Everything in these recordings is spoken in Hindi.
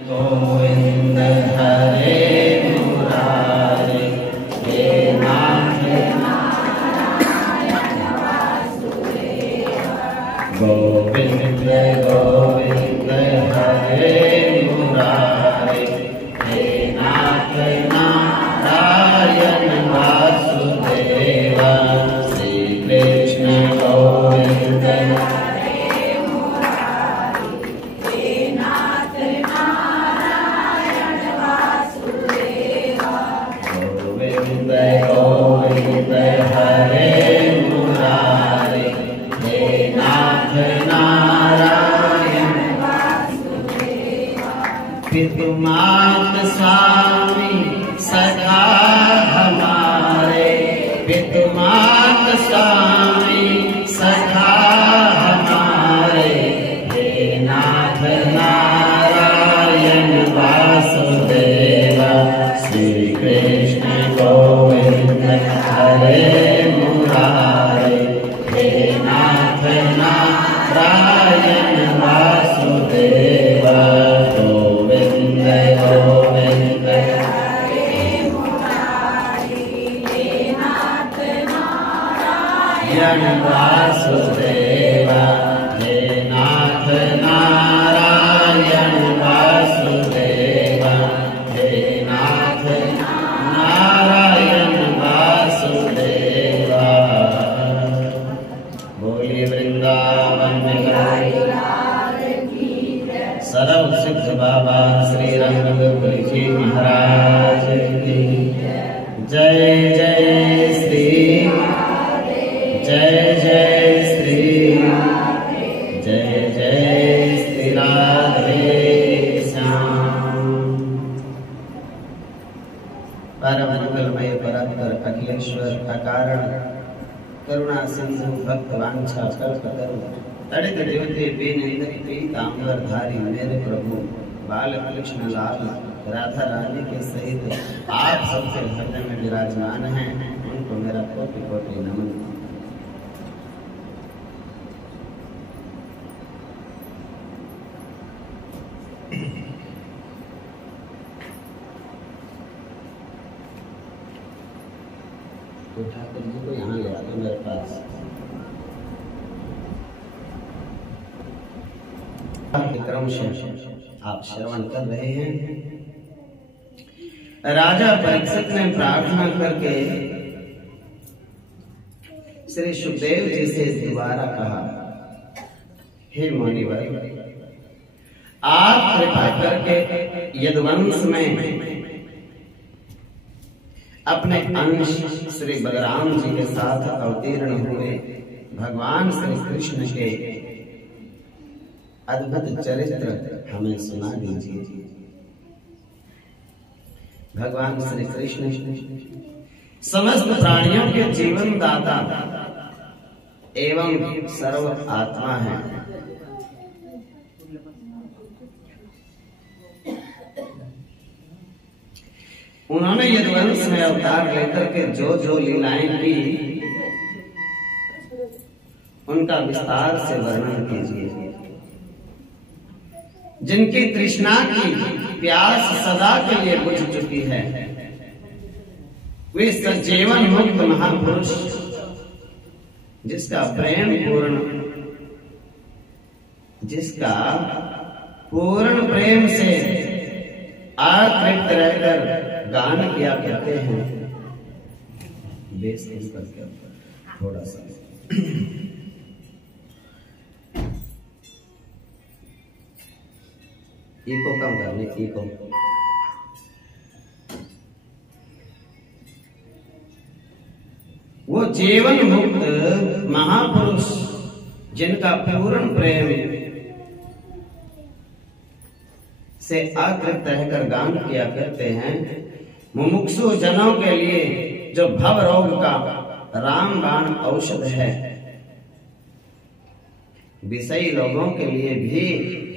गोविंद हरे मुरारे हे नाथ नारायण वासुदेव। गोविंद गोविंद हरे मुरारे हे नाथ नारायण वासुदेव। श्री कृष्ण गोविंद गोविंद हरे मुरारे हे नाथ नारायण वासुदेव। पितुमात स्वामी सखा हमारे, पितुमात स्वामी सखा हमारे हे नाथ नारायण वासुदेव। श्री कृष्ण गोविंद हरे मुरारे हे नाथ नारायण वासुदेव। गोविंद गोविंद हरे मुरारे हे नाथ नारायण वासुदेव। हे नाथ नारायण वासुदेव। हे नाथ नारायण वासुदेव। बोलिए वृंदावन में सर्व सिद्ध बाबा श्री रंगनाथ जी महाराज की जय। जय श्री जय जय श्री जय जय श्री राधे श्याम। परम मंगलमय परंपर अखिलेश्वर अकारण करुणा सिंधु भक्त वांछा कल्पतरु तड़ित देवते बेनिंदक पीतांबर धारी मेरे प्रभु बाल कृष्ण लाल राधा रानी के सहित आप सबसे हृदय में विराजमान हैं, उनको मेरा कोटि कोटि नमन। ठाकुर जी को यहाँ ले आते मेरे पास। क्रम से आप श्रवण कर रहे हैं। राजा परीक्षित ने प्रार्थना करके श्री सुखदेव जी से दोबारा कहा, हे मुनिवर, आप कृपा करके यदुवंश में अपने अंश श्री बलराम जी के साथ अवतीर्ण हुए भगवान श्री कृष्ण के अद्भुत चरित्र हमें सुना दीजिए। भगवान श्री कृष्ण समस्त प्राणियों के जीवन दाता एवं सर्व आत्मा है। उन्होंने यदुवंश में अवतार लेकर के जो जो लीलाएं की उनका विस्तार से वर्णन कीजिए। जिनकी तृष्णा की प्यास सदा के लिए बुझ चुकी है, वे सजीवन मुक्त महापुरुष जिसका पूर्ण प्रेम से आतृप्त रहकर गान किया करते हैं। बेस करके थोड़ा सा इको कम करने इको। वो जीवन मुक्त महापुरुष जिनका पूर्ण प्रेम से आतृप्त रहकर गान किया करते हैं, मुमुक्षु जनों के लिए जो भव रोग का रामबाण औषध है, विषयी लोगों के लिए भी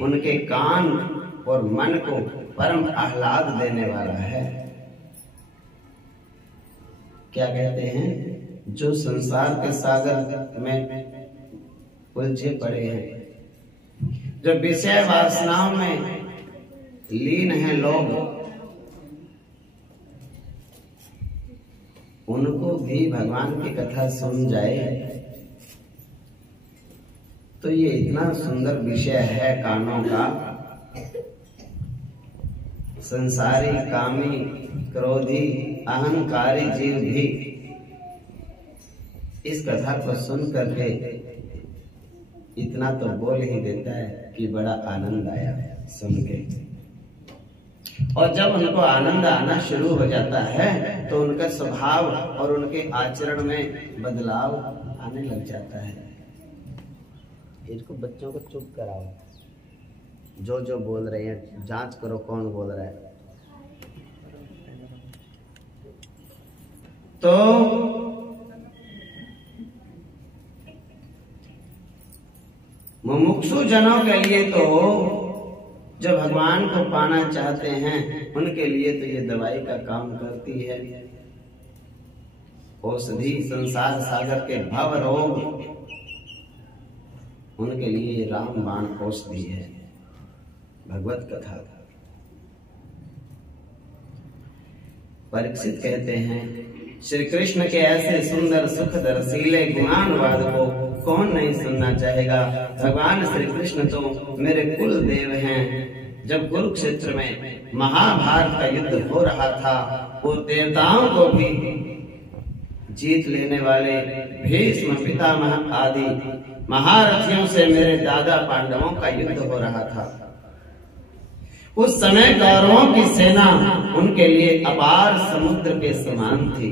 उनके कान और मन को परम आह्लाद देने वाला है। क्या कहते हैं, जो संसार के सागर में उलझे पड़े हैं, जो विषय वासनाओं में लीन हैं लोग, उनको भी भगवान की कथा सुन जाए तो ये इतना सुंदर विषय है कानों का। संसारी, कामी, क्रोधी, अहंकारी जीव भी इस कथा को सुन करके इतना तो बोल ही देता है कि बड़ा आनंद आया सुन के। और जब उनको आनंद आना शुरू हो जाता है तो उनका स्वभाव और उनके आचरण में बदलाव आने लग जाता है। इसको बच्चों को चुप कराओ, जो जो बोल रहे हैं जांच करो कौन बोल रहा है। तो मुमुक्षु जनों के लिए तो जो भगवान को पाना चाहते हैं उनके लिए तो ये दवाई का काम करती है। औषधि, संसार सागर के भव रोग, उनके लिए रामबाण औषधि है भगवत कथा। परीक्षित कहते हैं श्री कृष्ण के ऐसे सुंदर सुखद रसीले गुणानुवाद को कौन नहीं सुनना चाहेगा। भगवान श्री कृष्ण तो मेरे कुल देव हैं। जब कुरुक्षेत्र में महाभारत का युद्ध हो रहा था, वो देवताओं को भी जीत लेने वाले भीष्म, पितामह आदि महारथियों से मेरे दादा पांडवों का युद्ध हो रहा था। उस समय कौरवों की सेना उनके लिए अपार समुद्र के समान थी,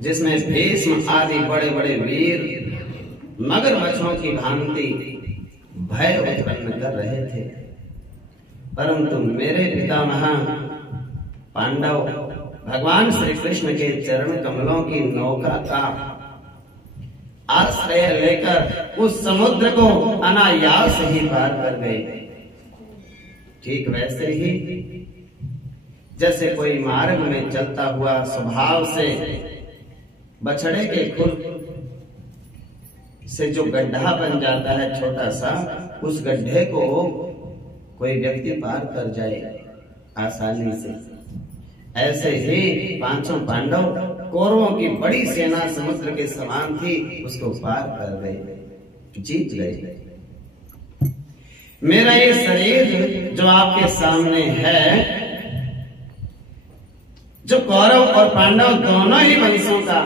जिसमें भीष्म आदि बड़े बड़े वीर मगरमच्छों की भांति भय उत्पन्न कर रहे थे। परंतु मेरे पितामह पांडव भगवान श्री कृष्ण के चरण कमलों की नौका का आश्रय लेकर उस समुद्र को अनायास ही पार कर गए। ठीक वैसे ही जैसे कोई मार्ग में चलता हुआ स्वभाव से बछड़े के खुर से जो गड्ढा बन जाता है छोटा सा, उस गड्ढे को कोई व्यक्ति पार कर जाए आसानी से, ऐसे ही पांचों पांडव कौरवों की बड़ी सेना समुद्र के समान थी, उसको पार कर गए, जीत गए। मेरा ये शरीर जो आपके सामने है, जो कौरव और पांडव दोनों ही वंशों का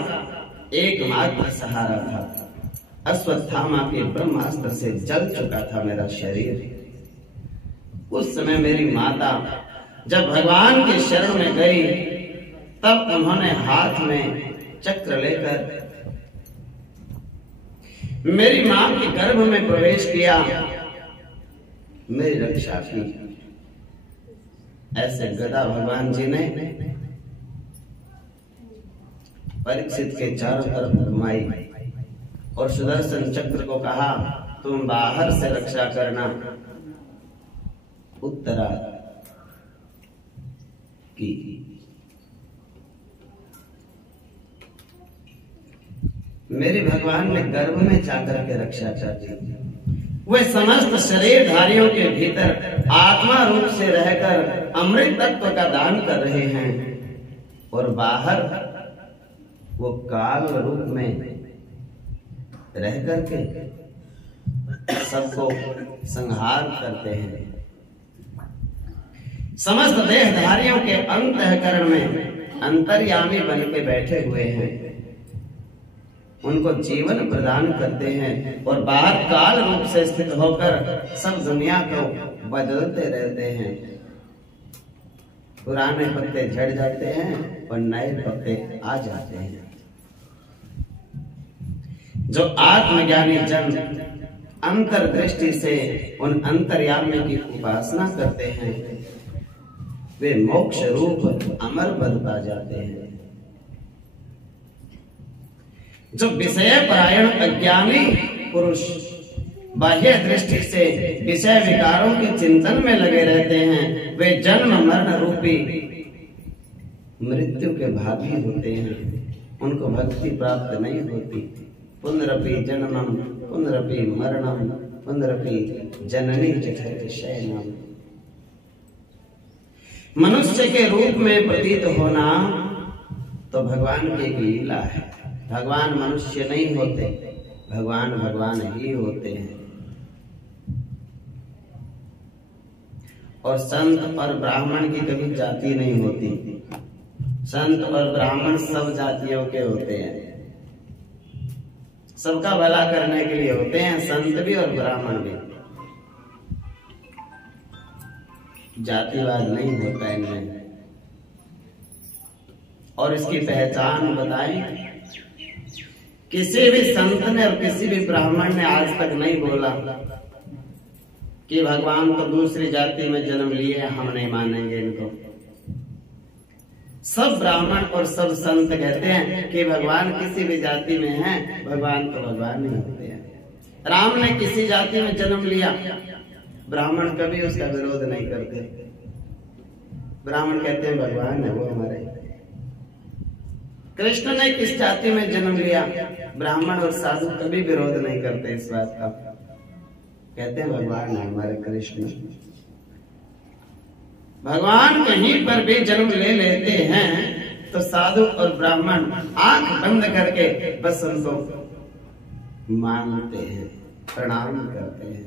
एकमात्र सहारा था, अश्वत्थामा के ब्रह्मास्त्र से जल चुका था मेरा शरीर। उस समय मेरी माता जब भगवान के शरण में गई, तब उन्होंने हाथ में चक्र लेकर मेरी मां के गर्भ में प्रवेश किया, मेरी रक्षा की। ऐसे गदा भगवान जी ने परीक्षित के चारों तरफ घुमाई और सुदर्शन चक्र को कहा, तुम बाहर से रक्षा करना। उत्तरा की मेरे भगवान ने गर्भ में जाकर के रक्षा चाहती। वे समस्त शरीरधारियों के भीतर आत्मा रूप से रहकर अमृत तत्व का दान कर रहे हैं, और बाहर वो काल रूप में रह करके सबको संहार करते हैं। समस्त देहधारियों के अंतःकरण में अंतर्यामी बन के बैठे हुए हैं, उनको जीवन प्रदान करते हैं, और बाहर काल रूप से स्थित होकर सब दुनिया को बदलते रहते हैं। पुराने पत्ते झड़ जाते हैं और नए पत्ते आ जाते हैं। जो आत्मज्ञानी जन अंतर्दृष्टि से उन अंतर्यामी की उपासना करते हैं, वे मोक्ष रूप अमर पद पा जाते हैं। जो विषय परायण अज्ञानी पुरुष बाह्य दृष्टि से विषय विकारों के चिंतन में लगे रहते हैं, वे जन्म मरण रूपी मृत्यु के भागी होते हैं। उनको भक्ति प्राप्त नहीं होती। पुनरपि जन्मम पुनरपि मरणम पुनरपि जननी जठर शयनम। मनुष्य के रूप में प्रतीत होना तो भगवान की एक लीला है। भगवान मनुष्य नहीं होते, भगवान भगवान ही होते हैं। और संत और ब्राह्मण की कभी जाति नहीं होती। संत और ब्राह्मण सब जातियों के होते हैं, सबका भला करने के लिए होते हैं, संत भी और ब्राह्मण भी। जातिवाद नहीं होता इनमें। और इसकी पहचान बताएं। किसी भी संत ने और किसी भी ब्राह्मण ने आज तक नहीं बोला कि भगवान तो दूसरी जाति में जन्म लिए, हम नहीं मानेंगे इनको। सब ब्राह्मण और सब संत कहते हैं कि भगवान किसी भी जाति में है, भगवान तो भगवान नहीं होते हैं। राम ने किसी जाति में जन्म लिया, ब्राह्मण कभी उसका विरोध नहीं करते। ब्राह्मण कहते हैं भगवान है वो हमारे। कृष्ण ने किस जाति में जन्म लिया, ब्राह्मण और साधु कभी विरोध नहीं करते इस बात का, कहते हैं भगवान है हमारे कृष्ण। भगवान कहीं पर भी जन्म ले लेते हैं तो साधु और ब्राह्मण आंख बंद करके बस उनको मानते हैं, प्रणाम करते हैं,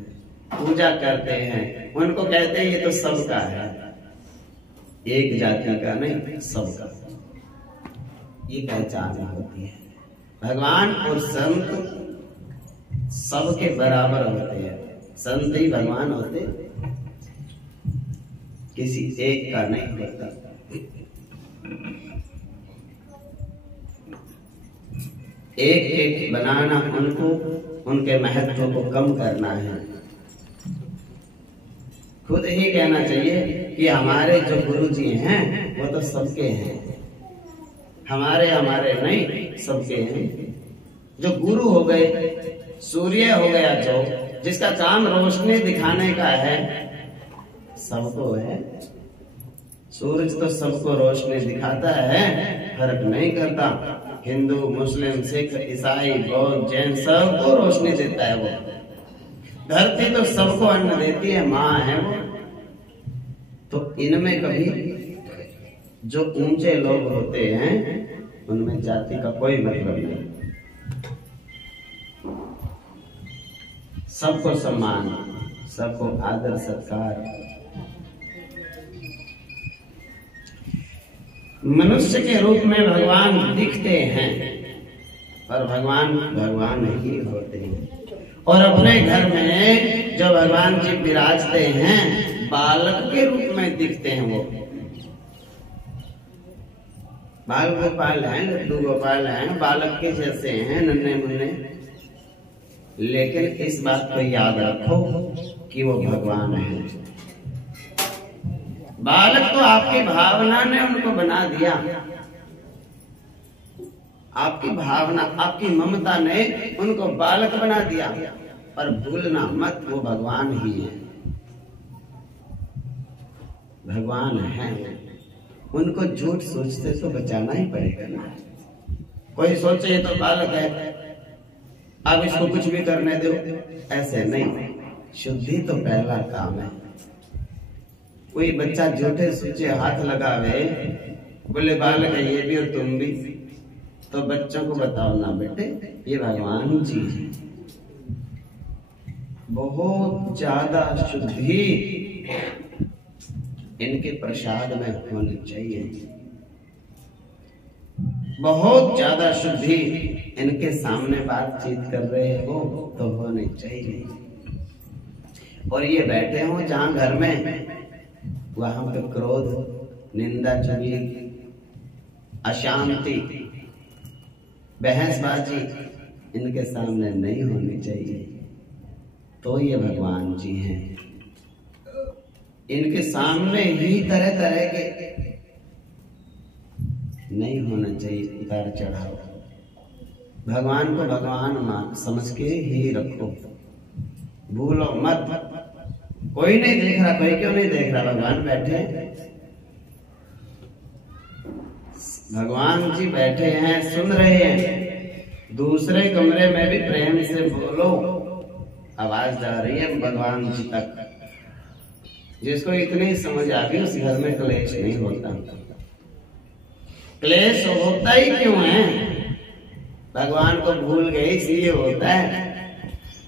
पूजा करते हैं। उनको कहते हैं ये तो सबका है, एक जाति का नहीं, सबका। ये पहचान होती है। भगवान और संत सबके बराबर होते हैं। संत ही भगवान होते, किसी एक का नहीं होता। एक एक बनाना उनको, उनके महत्व को कम करना है। खुद ही कहना चाहिए कि हमारे जो गुरु जी हैं वो तो सबके हैं, हमारे हमारे नहीं, सबके हैं। जो गुरु हो गए, सूर्य हो गया जो, जिसका काम रोशनी दिखाने का है, सबको है। सूरज तो सबको रोशनी दिखाता है, फर्क नहीं करता। हिंदू, मुस्लिम, सिख, ईसाई, बौद्ध, जैन सबको रोशनी देता है वो। धरती तो सबको अन्न देती है, माँ है वो। तो इनमें कभी जो ऊंचे लोग होते हैं उनमें जाति का कोई मतलब नहीं। सबको सम्मान, सबको आदर सत्कार। मनुष्य के रूप में भगवान दिखते हैं, पर भगवान भगवान ही होते हैं। और अपने घर में जो भगवान जी विराजते हैं, बालक के रूप में दिखते हैं। वो बाल गोपाल हैं, लड्डू गोपाल हैं, बालक के जैसे हैं, नन्हे मुन्ने। लेकिन इस बात को याद रखो कि वो भगवान है। बालक तो आपकी भावना ने उनको बना दिया, आपकी भावना, आपकी ममता ने उनको बालक बना दिया। पर भूलना मत, वो भगवान ही है, भगवान है। उनको झूठ सोचते तो बचाना ही पड़ेगा ना। कोई सोचे ये तो बालक है, अब इसको कुछ भी करने दो, ऐसे नहीं। शुद्धि तो पहला काम है। कोई बच्चा झूठे सूचे हाथ लगावे, बोले बालक है ये भी और तुम भी, तो बच्चों को बताओ ना बेटे ये भगवान जी है। बहुत ज्यादा शुद्धि इनके प्रसाद में होनी चाहिए, बहुत ज्यादा शुद्धि इनके सामने बातचीत कर रहे हो तो होनी चाहिए। और ये बैठे हो जहां घर में, वहां पे क्रोध, निंदा, चुगली, अशांति, बहसबाजी इनके सामने नहीं होनी चाहिए। तो ये भगवान जी हैं। इनके सामने ही तरह तरह के नहीं होना चाहिए उतार चढ़ाव। भगवान को भगवान मान समझ के ही रखो, भूलो मत। कोई नहीं देख रहा, कोई क्यों नहीं देख रहा, भगवान बैठे हैं, भगवान जी बैठे हैं, सुन रहे हैं। दूसरे कमरे में भी प्रेम से बोलो, आवाज जा रही है भगवान जी तक। जिसको इतनी समझ आ गई उस घर में क्लेश नहीं होता। क्लेश होता ही क्यों है? भगवान को भूल गए इसलिए होता है।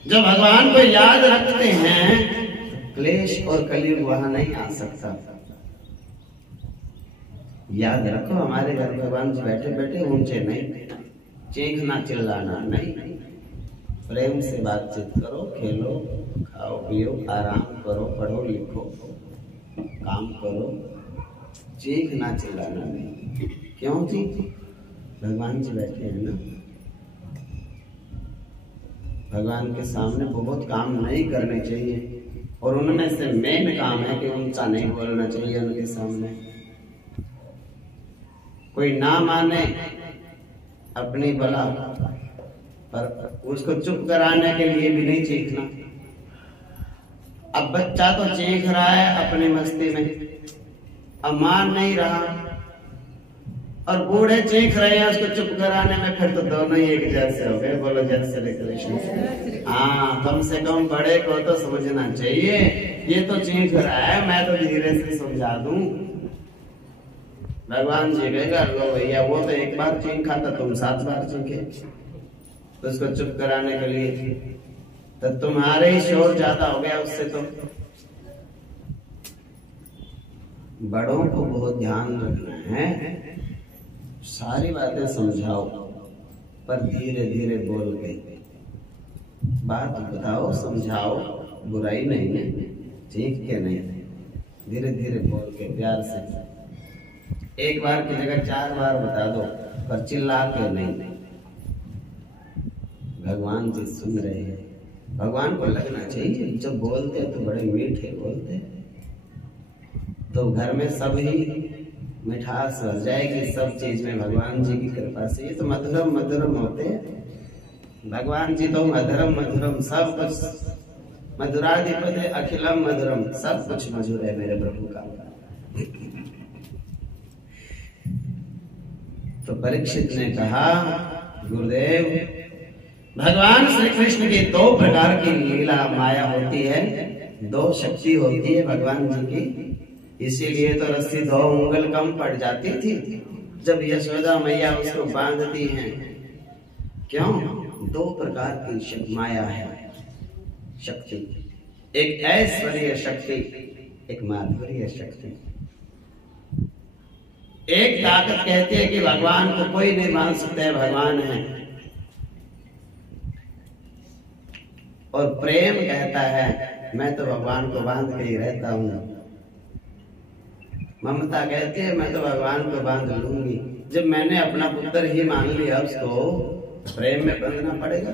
जब भगवान को याद रखते हैं क्लेश और कलयुग वहां नहीं आ सकता। याद रखो, हमारे घर भगवान जी बैठे बैठे ऊंचे नहीं, चीखना चिल्लाना नहीं, प्रेम से बातचीत करो, खेलो, खाओ पियो, आराम करो, पढ़ो लिखो, काम करो, चीखना चिल्लाना नहीं। क्यों जी? भगवान जी बैठे हैं ना। भगवान के सामने बहुत काम नहीं करने चाहिए, और उनमें से मेन काम है कि ऊंचा नहीं बोलना चाहिए उनके सामने। कोई ना माने अपनी भला, पर उसको चुप कराने के लिए भी नहीं चीखना। अब बच्चा तो चीख रहा है अपनी मस्ती में, अब मान नहीं रहा, और बूढ़े चीख रहे हैं उसको चुप कराने में, फिर तो दोनों ही एक जैसे हो गए। बोलो जय श्री कृष्ण। हाँ, कम से कम बड़े को तो समझना चाहिए, ये तो चीख रहा है, मैं तो धीरे से समझा दूं। भगवान जी कहेगा लो भैया, वो तो एक बार चीखा था, तुम 7 बार चीखे उसको चुप कराने के लिए, तो तुम्हारे ही शोर ज्यादा हो गया उससे। तो बड़ों को बहुत ध्यान रखना है, सारी बातें समझाओ, पर धीरे धीरे बोल के बात बताओ, समझाओ, बुराई नहीं है, चीख के नहीं, धीरे धीरे बोल के प्यार से। एक बार की जगह 4 बार बता दो, पर चिल्ला के नहीं। भगवान जी सुन रहे हैं, भगवान को लगना चाहिए जब बोलते हैं तो बड़े मीठे बोलते हैं, तो घर में सब ही मिठास भर जाएगी, सब चीज में भगवान जी की कृपा से। ये तो मधुरम मधुरम होते हैं भगवान जी, तो मधुरम मधुरम सब कुछ, मधुराधिपति अखिलम मधुरम, सब कुछ मधुर है मेरे प्रभु का। तो परीक्षित ने कहा गुरुदेव, भगवान श्री कृष्ण की 2 प्रकार की लीला माया होती है, 2 शक्ति होती है भगवान जी की। इसीलिए तो रस्सी 2 उंगल कम पड़ जाती थी जब यशोदा मैया उसको बांधती हैं। क्यों? 2 प्रकार की माया है शक्ति, एक ऐश्वर्य शक्ति, एक माधुर्य शक्ति। एक ताकत कहती है कि भगवान को कोई नहीं बांध सकता है, भगवान है, और प्रेम कहता है मैं तो भगवान को बांध के ही रहता हूं। ममता कहती है मैं तो भगवान को बांध लूंगी। जब मैंने अपना पुत्र ही मान लिया, उसको प्रेम में बंधना पड़ेगा।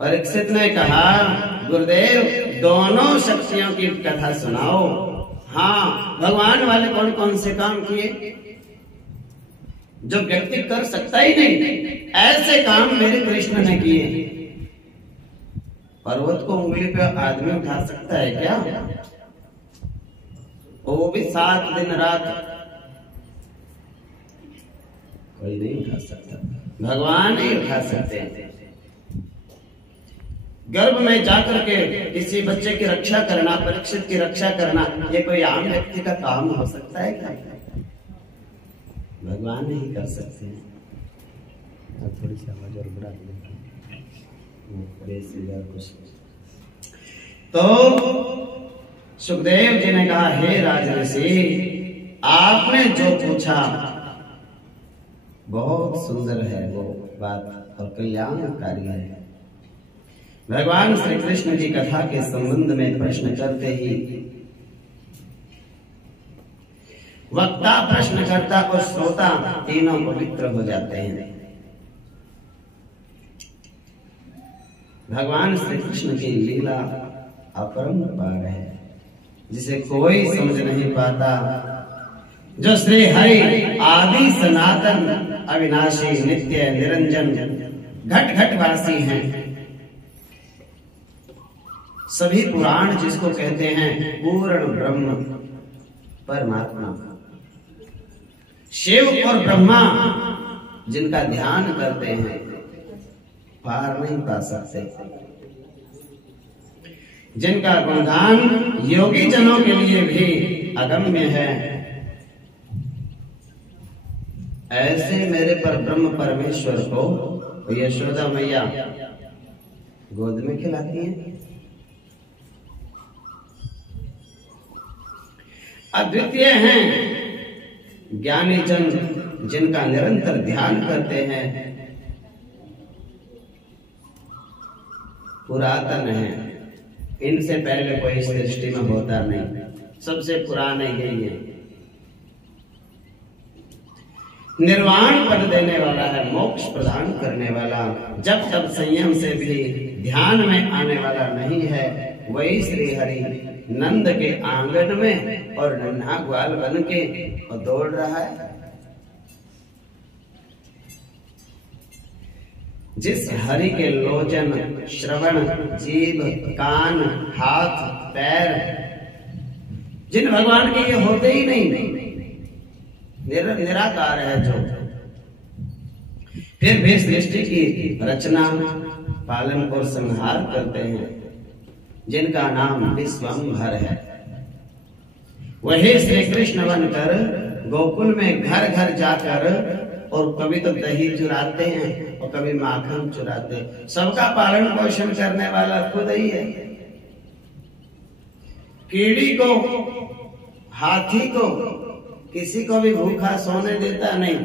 परीक्षित ने कहा गुरुदेव, दोनों शक्तियों की कथा सुनाओ। हाँ, भगवान वाले कौन कौन से काम किए जो व्यक्ति कर सकता ही नहीं, ऐसे काम मेरे कृष्ण ने किए। पर्वत को उंगली पे आदमी उठा सकता है क्या? वो भी 7 दिन रात कोई नहीं उठा सकता, भगवान ही उठा सकते हैं। गर्भ में जाकर के किसी बच्चे की रक्षा करना, परीक्षित की रक्षा करना, ये कोई आम व्यक्ति का काम हो सकता है क्या? भगवान ही कर सकते हैं। थोड़ी सी आवाज और बढ़ा कुछ। तो सुखदेव जी ने कहा, हे राजऋषि, आपने जो पूछा बहुत सुंदर है वो बात और कल्याणकारी है। भगवान श्री कृष्ण की कथा के संबंध में प्रश्न करते ही वक्ता, प्रश्नकर्ता और श्रोता तीनों पवित्र हो जाते हैं। भगवान श्री कृष्ण की लीला अपरंपार है, जिसे कोई समझ नहीं पाता। जो श्री हरि आदि सनातन अविनाशी नित्य निरंजन घट घटवासी हैं, सभी पुराण जिसको कहते हैं पूर्ण ब्रह्म परमात्मा, शिव और ब्रह्मा जिनका ध्यान करते हैं पार नहीं पा सकते। जिनका गुणगान योगी जनों के लिए भी अगम्य है, ऐसे मेरे पर ब्रह्म परमेश्वर को यशोदा मैया गोद में खिलाती हैं। अद्वितीय हैं ज्ञानी जन जिनका निरंतर ध्यान करते हैं, पुरातन है, इनसे पहले कोई सृष्टि में होता नहीं, सबसे पुराने यही है। निर्वाण पद देने वाला है, मोक्ष प्रदान करने वाला, जब तब संयम से भी ध्यान में आने वाला नहीं है, वही श्री हरि नंद के आंगन में और नन्हा ग्वाल बन के और दौड़ रहा है। जिस हरि के लोचन, श्रवण, जीभ, कान, हाथ, पैर, जिन भगवान के ये होते ही नहीं, निराकार है जो, फिर भी सृष्टि की रचना, पालन और संहार करते हैं, जिनका नाम विश्वंभर है, वही श्री कृष्ण बनकर गोकुल में घर घर जाकर और कभी तो दही चुराते हैं और कभी माखन चुराते हैं। सबका पालन पोषण करने वाला खुद ही है। कीड़ी को, हाथी को, किसी को भी भूखा सोने देता नहीं।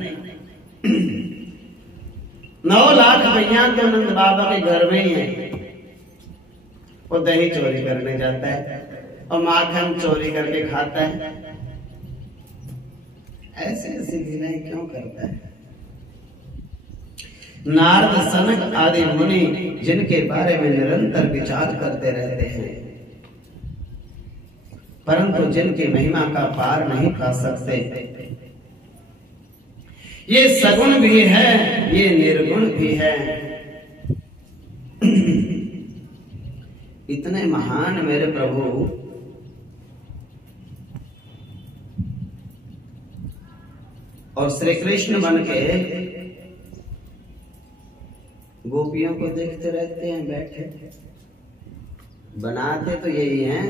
9 लाख भैया तो नंद बाबा के घर में ही है, वो दही चोरी करने जाता है और माखन चोरी करके खाता है। ऐसे ऐसी लीलाएं क्यों करता है? नारद, सनक आदि मुनि जिनके बारे में निरंतर विचार करते रहते हैं, परंतु जिनकी महिमा का पार नहीं पा सकते। ये सगुण भी है, ये निर्गुण भी है। इतने महान मेरे प्रभु और श्री कृष्ण बन के गोपियों को देखते रहते हैं बैठे। बनाते तो यही हैं,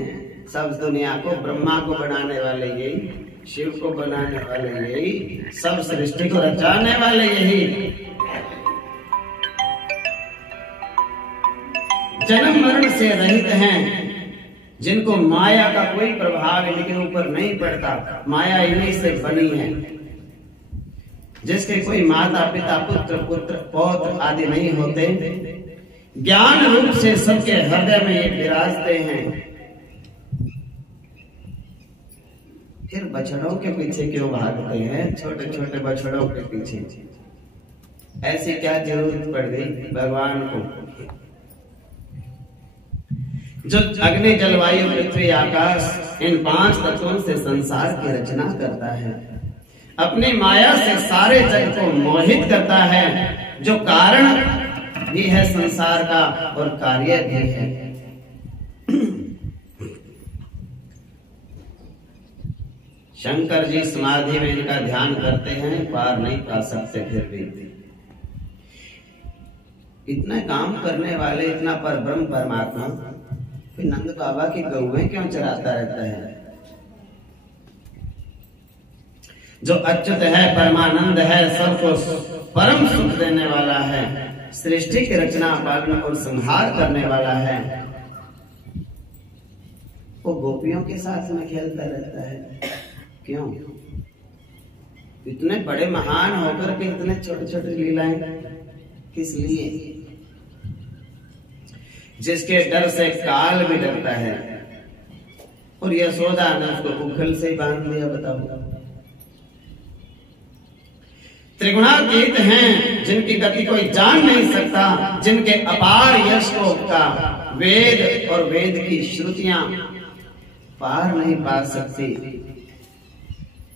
सब दुनिया को, ब्रह्मा को बनाने वाले यही, शिव को बनाने वाले यही, सब सृष्टि को रचाने वाले यही। जन्म मरण से रहित हैं, जिनको माया का कोई प्रभाव इनके ऊपर नहीं पड़ता, माया इन्हीं से बनी है। जिसके कोई माता पिता पुत्र पुत्र पौत्र आदि नहीं होते, ज्ञान रूप से सबके हृदय में ये विराजते हैं। फिर बछड़ों के पीछे क्यों भागते हैं? छोटे छोटे बछड़ों के पीछे ऐसी क्या जरूरत पड़ गई भगवान को? जो अग्नि, जलवायु, पृथ्वी, आकाश, इन 5 तत्वों से संसार की रचना करता है, अपनी माया से सारे जग को मोहित करता है, जो कारण भी है संसार का और कार्य भी है। शंकर जी समाधि में इनका ध्यान करते हैं, पार नहीं पा सकते। फिर भी इतना काम करने वाले, इतना पर ब्रह्म परमात्मा, फिर नंद बाबा की गौएं क्यों चराता रहता है? जो अच्युत है, परमानंद है, सबको परम सुख देने वाला है, सृष्टि की रचना, पालन और संहार करने वाला है, वो गोपियों के साथ में खेलता रहता है। क्यों? इतने बड़े महान होकर के इतने छोटे छोटे लीलाएं किस लिए? जिसके डर से काल भी डरता है, और यशोदा ने उसको उखल से बांध लिया। बताओ, त्रिगुणातीत हैं, जिनकी गति कोई जान नहीं सकता, जिनके अपार यश को का वेद और वेद की श्रुतियां पार नहीं पा सकती,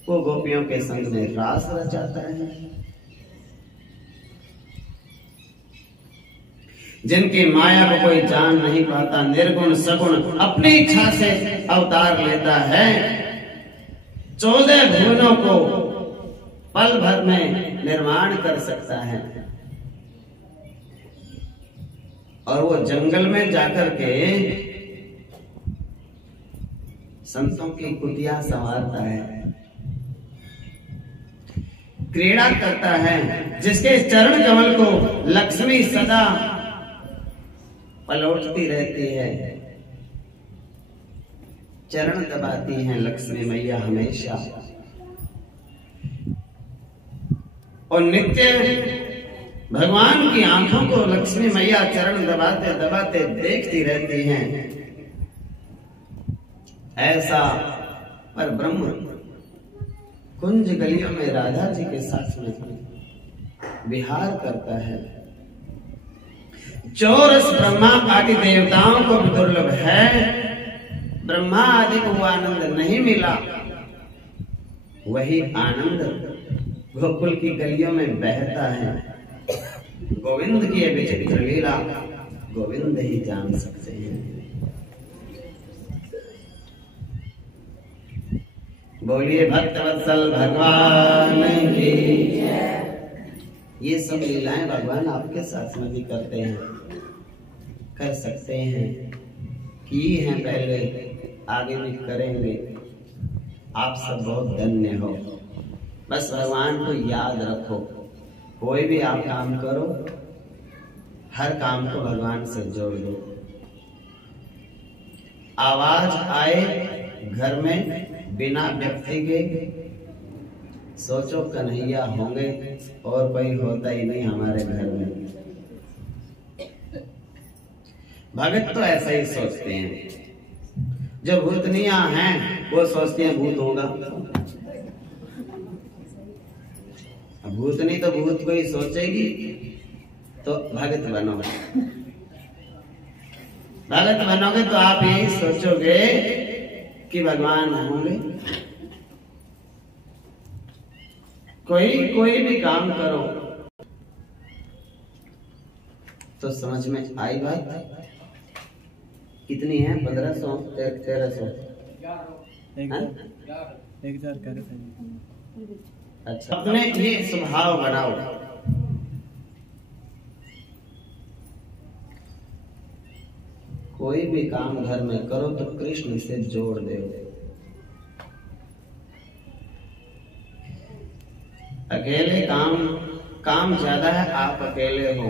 वो गोपियों के संग में रास रचाता है। जिनकी माया को कोई जान नहीं पाता, निर्गुण सगुण अपनी इच्छा से अवतार लेता है, 14 भुवनों को पल भर में निर्माण कर सकता है। और वो जंगल में जाकर के संतों की कुटिया संवारता है, क्रीड़ा करता है। जिसके चरण कमल को लक्ष्मी सदा पलटती रहती है, चरण दबाती हैं लक्ष्मी मैया हमेशा। और नित्य भगवान की आंखों को लक्ष्मी मैया चरण दबाते दबाते देखती रहती हैं। ऐसा पर ब्रह्म कुंज गलियों में राधा जी के साथ में विहार करता है। चौरस ब्रह्मा आदि देवताओं को भी दुर्लभ है, ब्रह्मा आदि को वो आनंद नहीं मिला। वही आनंद गोकुल की गलियों में बहता है। गोविंद की विचित्र लीला गोविंद ही जान सकते हैं। बोलिए भक्तवत्सल भगवान की। ये सब लीलाएं भगवान आपके साथ में भी करते हैं, कर सकते हैं, की हैं पहले, आगे भी करेंगे। आप सब बहुत धन्य हो। बस भगवान को याद रखो। कोई भी आप काम करो, हर काम को भगवान से जोड़ दो। आवाज आए घर में बिना व्यक्ति के, सोचो कन्हैया होंगे और कोई होता ही नहीं हमारे घर में। भगत तो ऐसा ही सोचते हैं। जो भूतनियां हैं वो सोचते हैं भूत होगा। भूतनी तो भूत को ही सोचेगी, तो भगत बनो। भगत बनोगे तो आप यही सोचोगे कि भगवान होंगे। कोई भी काम करो तो समझ में आई बात। कितनी है? 1500 1300 अच्छा। अपने ये स्वभाव बनाओ। कोई भी काम घर में करो तो कृष्ण से जोड़ दो। अकेले काम ज्यादा है, आप अकेले हो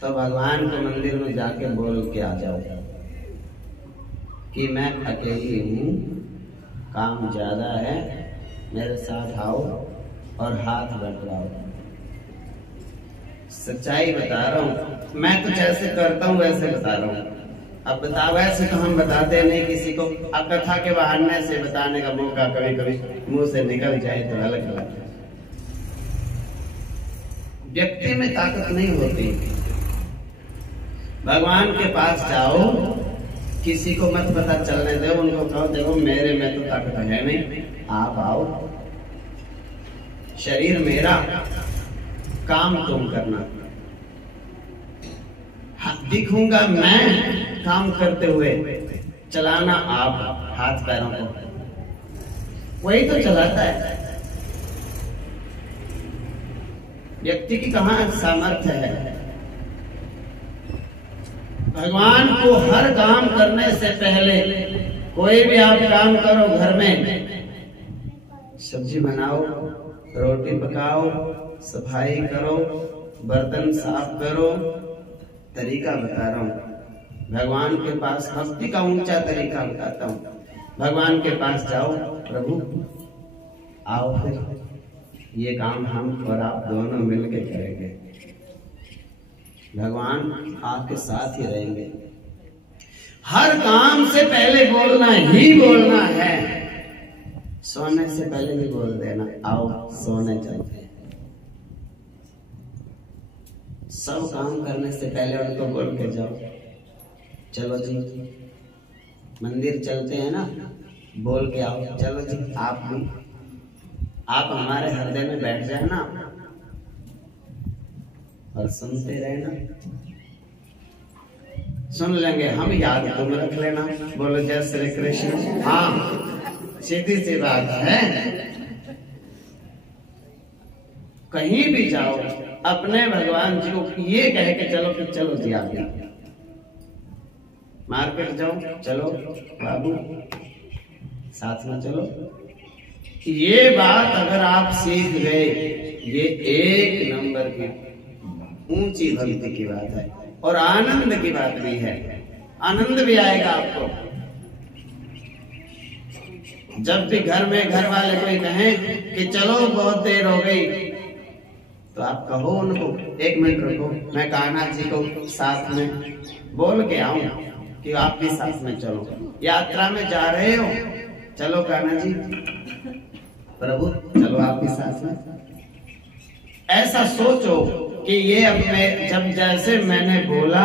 तो भगवान के मंदिर में जाके बोल के आ जाओ कि मैं अकेली हूँ, काम ज्यादा है, मेरे साथ आओ और हाथ बंटवाओ। सच्चाई बता रहा हूँ, मैं तो जैसे करता हूँ वैसे बता रहा हूँ। अब बताओ, वैसे तो हम बताते नहीं किसी को। अब कथा के बहाने से बताने का मौका कभी कभी मुंह से निकल जाए तो अलग अलग। व्यक्ति में ताकत नहीं होती। भगवान के पास जाओ, किसी को मत पता चलने दो, उनको कहो देखो मेरे में तो ताकत है नहीं, आप आओ। शरीर मेरा, काम तुम करना। दिखूंगा मैं काम करते हुए, चलाना आप हाथ पैरों को। वही तो चलाता है। व्यक्ति की कहां सामर्थ्य है। भगवान को हर काम करने से पहले, कोई भी आप काम करो घर में, सब्जी बनाओ, रोटी पकाओ, सफाई करो, बर्तन साफ करो, तरीका बता रहा हूँ। भगवान के पास भक्ति का ऊंचा तरीका बताता हूँ। भगवान के पास जाओ, प्रभु आओ फिर ये काम हम और आप दोनों मिलके करेंगे। भगवान आपके साथ ही रहेंगे। हर काम से पहले बोलना ही बोलना है। सोने से पहले भी बोल देना, आओ सोने चलते हैं। सब काम करने से पहले उनको बोल के जाओ, चलो जी मंदिर चलते हैं ना, बोल के आओ, चलो जी आप भी, आप हमारे हृदय में बैठ जाए ना और सुनते रहना। सुन लेंगे हम, याद तुम रख लेना। बोलो जय श्री कृष्ण। हाँ सीधी सी बात है। कहीं भी जाओ अपने भगवान जी को ये कह के चलो कि चलो जी आप मार्केट जाओ, चलो बाबू साथ में चलो। ये बात अगर आप सीख गए, ये एक नंबर की ऊंची भक्ति की बात है और आनंद की बात भी है। आनंद भी आएगा आपको। जब भी घर में घर वाले कोई कहें कि चलो बहुत देर हो गई, तो आप कहो उनको 1 मिनट रुको, मैं कान्हा जी को साथ में बोल के आऊं कि आप भी साथ में चलो। यात्रा में जा रहे हो, चलो कान्हा जी, प्रभु चलो आप भी साथ में। ऐसा सोचो कि ये अब मैं जब जैसे मैंने बोला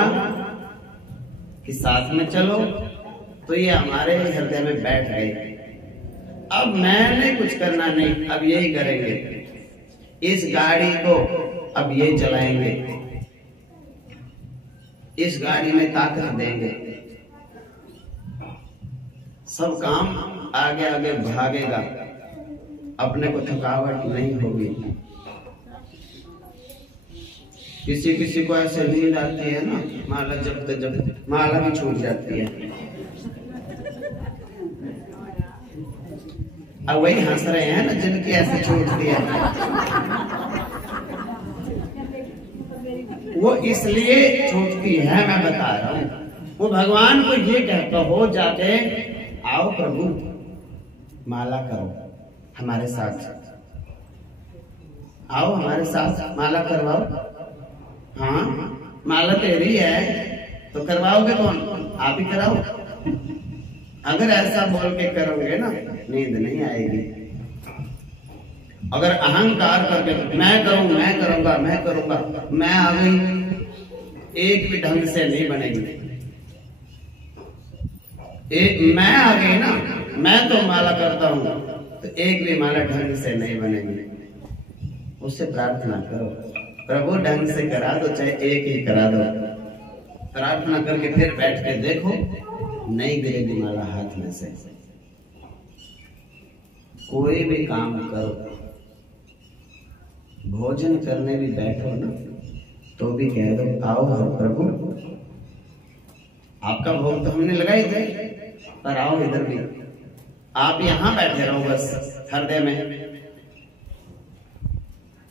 कि साथ में चलो, तो ये हमारे हृदय में बैठ गए। अब मैंने कुछ करना नहीं, अब यही करेंगे, इस गाड़ी को अब ये चलाएंगे, इस गाड़ी में ताकत देंगे, सब काम आगे आगे भागेगा, अपने को थकावट नहीं होगी। किसी किसी को ऐसे नींद आती है ना, माला जपते जपते माला भी छूट जाती है। अब वही हंस रहे हैं ना जिनकी ऐसे छूटती है, वो इसलिए छूटती है, मैं बता रहा हूं। वो भगवान को ये कहता हो जाके, आओ प्रभु माला करो हमारे साथ, आओ हमारे साथ माला करवाओ। हाँ माला तेरी है तो करवाओगे कौन, आप ही कराओ। अगर ऐसा बोल के करोगे ना, नींद नहीं आएगी। अगर अहंकार करके मैं करूं, मैं करूंगा, मैं करूंगा, मैं आ गई, एक भी ढंग से नहीं बनेगी। मैं आ गई ना, मैं तो माला करता हूं, तो एक भी माला ढंग से नहीं बनेगी। उससे प्रार्थना करो, प्रभु ढंग से करा दो, चाहे एक ही करा दो। प्रार्थना करके फिर बैठ के देखो, नहीं गिरेगी माला हाथ में से। कोई भी काम करो, भोजन करने भी बैठो ना, तो भी कह दो, आओ प्रभु आपका भोग तो हमने लगाई थे, पर आओ इधर भी, आप यहां बैठे रहो, बस हृदय में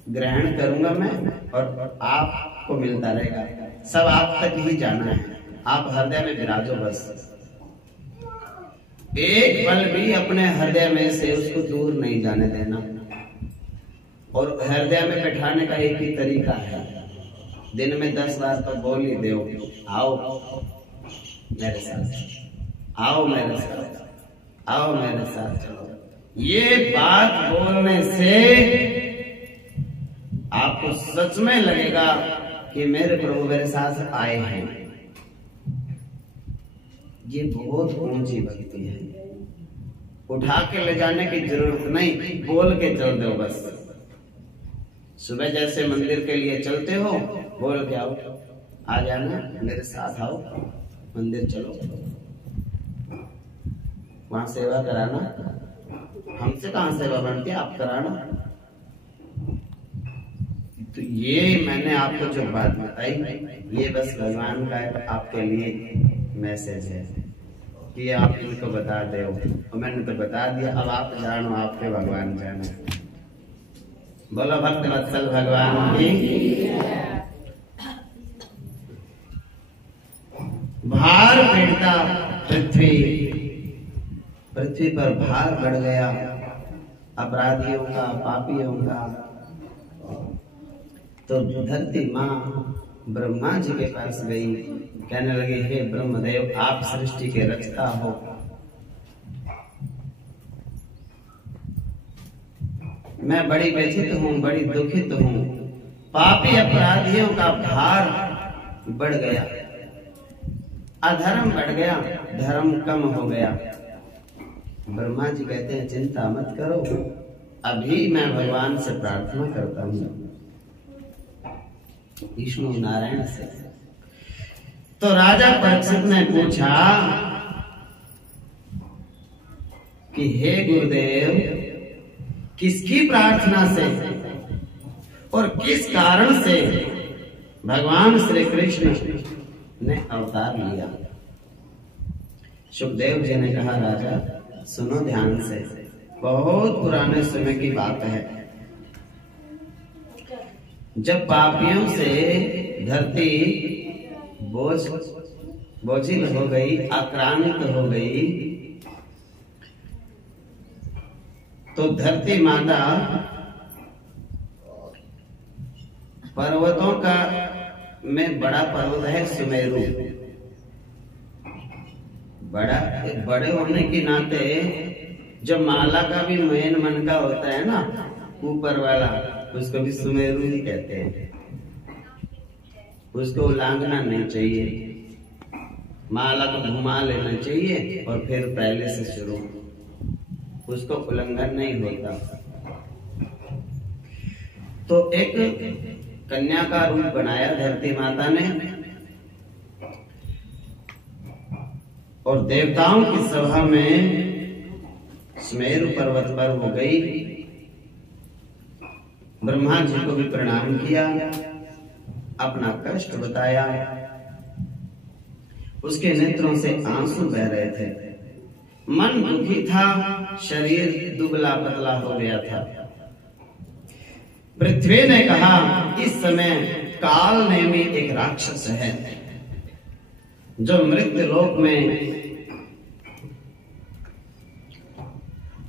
ग्रहण करूंगा मैं और आपको मिलता रहेगा। सब आप तक ही जाना है, आप हृदय में विराजो बस। एक पल भी अपने हृदय में से उसको दूर नहीं जाने देना। और हृदय में बैठाने का एक ही तरीका है, दिन में 10 बार तो बोल ही दो, आओ मेरे साथ, आओ मेरे साथ, आओ मेरे साथ चलो। ये बात बोलने से आपको सच में लगेगा कि मेरे प्रभु मेरे साथ आए हैं। ये बहुत ऊंची भक्ति है। उठा के ले जाने की जरूरत नहीं, बोल के चल दो बस। सुबह जैसे मंदिर के लिए चलते हो, बोल के आओ, आ जाना मेरे साथ, आओ मंदिर चलो, वहां सेवा कराना। हमसे कहां सेवा बनती है, आप कराना। तो ये मैंने आपको जो बात बताई, ये बस भगवान का आपके लिए मैसेज है कि आप इनको बता दो। और मैंने तो बता दिया, अब आप जानो, आपके भगवान जानो। बोलो भक्त वत्सल भगवान की। भार पीड़ता पृथ्वी, पृथ्वी पर भार बढ़ गया अपराधियों का, पापियों का। तो धरती माँ ब्रह्मा जी के पास गई, कहने लगे, हे ब्रह्मदेव, आप सृष्टि के रचता हो, मैं बड़ी व्यथित हूँ, बड़ी दुखित हूँ। पापी अपराधियों का भार बढ़ गया, अधर्म बढ़ गया, धर्म कम हो गया। ब्रह्मा जी कहते हैं, चिंता मत करो, अभी मैं भगवान से प्रार्थना करता हूँ, विष्णु नारायण से। तो राजा परीक्षित ने पूछा कि हे गुरुदेव, किसकी प्रार्थना से और किस कारण से भगवान श्री कृष्ण ने अवतार लिया। सुखदेव जी ने कहा, राजा सुनो ध्यान से, बहुत पुराने समय की बात है। जब पापियों से धरती बोझिल हो गई, आक्रांत हो गई, तो धरती माता पर्वतों का में बड़ा पर्वत है सुमेरु। बड़े होने के नाते जब माला का भी मेन मन का होता है ना, ऊपर वाला, उसको भी सुमेरु ही कहते हैं। उसको उल्लंघना नहीं चाहिए, माला को घुमा लेना चाहिए और फिर पहले से शुरू, उसको उल्लंघन नहीं होता। तो एक कन्या का रूप बनाया धरती माता ने और देवताओं की सभा में सुमेरु पर्वत पर वो गई, ब्रह्मा जी को भी प्रणाम किया, अपना कष्ट बताया। उसके नेत्रों से आंसू बह रहे थे, मन दुखी था, शरीर दुबला पतला हो गया था। पृथ्वी ने कहा, इस समय काल नेमी एक राक्षस है जो मृत्यु लोक में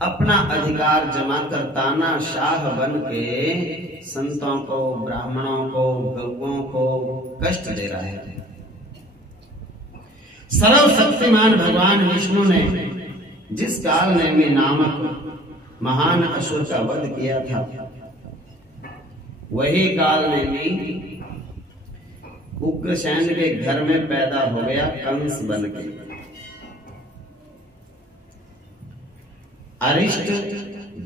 अपना अधिकार जमा कर तानाशाह बन के संतों को, ब्राह्मणों को, गौओं को कष्ट दे रहा है। सर्वशक्तिमान भगवान विष्णु ने जिस काल नेमी नामक महान असुर का वध किया था, वही काल नेमी उग्रसेन के घर में पैदा हो गया कंस बन के। अरिष्ट,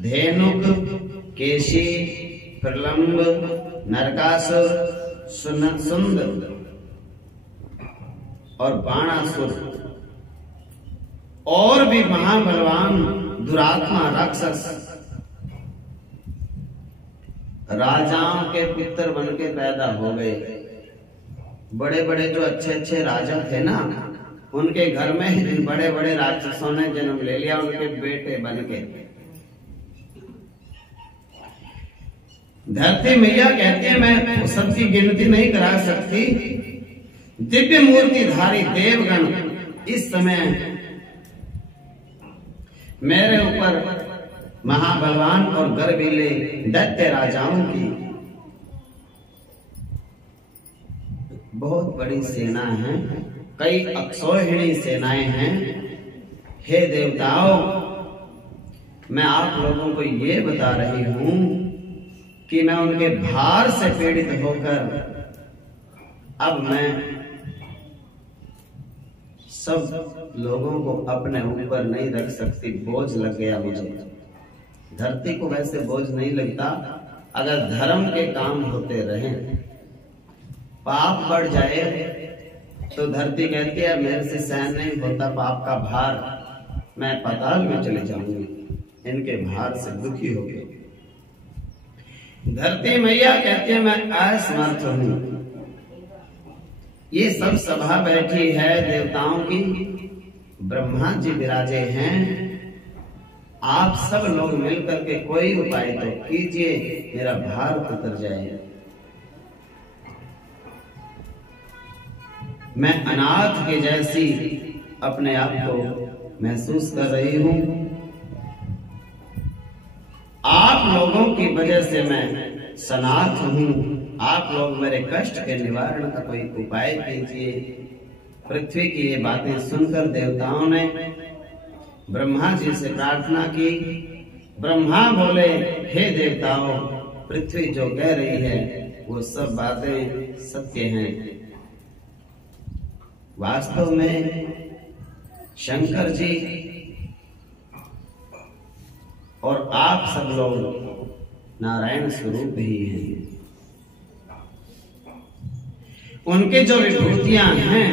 धेनुक, केशी, प्रलंब, नरकासुर, सुंद और बाणासुर और भी महाबलवान दुरात्मा राक्षस राजाओं के पुत्र बन के पैदा हो गए। बड़े बड़े जो अच्छे अच्छे राजा थे ना, उनके घर में बड़े बड़े राक्षसों ने जन्म ले लिया, उनके बेटे बन के। धरती मैया कहती है, मैं सबकी गिनती नहीं करा सकती। दिव्य मूर्तिधारी देवगण इस समय मेरे ऊपर महाबलवान और गर्वीले दैत्य राजाओं की बहुत बड़ी सेना है, कई अक्षौहिणी सेनाएं हैं। हे देवताओं, मैं आप लोगों को ये बता रही हूं कि मैं उनके भार से पीड़ित होकर अब मैं सब लोगों को अपने ऊपर नहीं रख सकती, बोझ लग गया मुझे। धरती को वैसे बोझ नहीं लगता अगर धर्म के काम होते रहे। पाप बढ़ जाए तो धरती कहती है, मेरे से सहन नहीं होता पाप का भार, मैं पाताल में चले जाऊंगी, इनके भार से दुखी हो गई। धरती मैया कहती है, मैं असमर्थ हूं। ये सब सभा बैठी है देवताओं की, ब्रह्मा जी विराजे हैं। आप सब लोग मिलकर के कोई उपाय तो कीजिए, मेरा भार उतर जाए। मैं अनाथ के जैसी अपने आप को महसूस कर रही हूं। आप लोगों की वजह से मैं सनाथ हूं। आप लोग मेरे कष्ट के निवारण का कोई उपाय कीजिए। पृथ्वी की ये बातें सुनकर देवताओं ने ब्रह्मा जी से प्रार्थना की। ब्रह्मा बोले, हे देवताओं, पृथ्वी जो कह रही है वो सब बातें सत्य हैं। वास्तव में शंकर जी और आप सब लोग नारायण स्वरूप ही हैं। उनके जो विभूतियां हैं,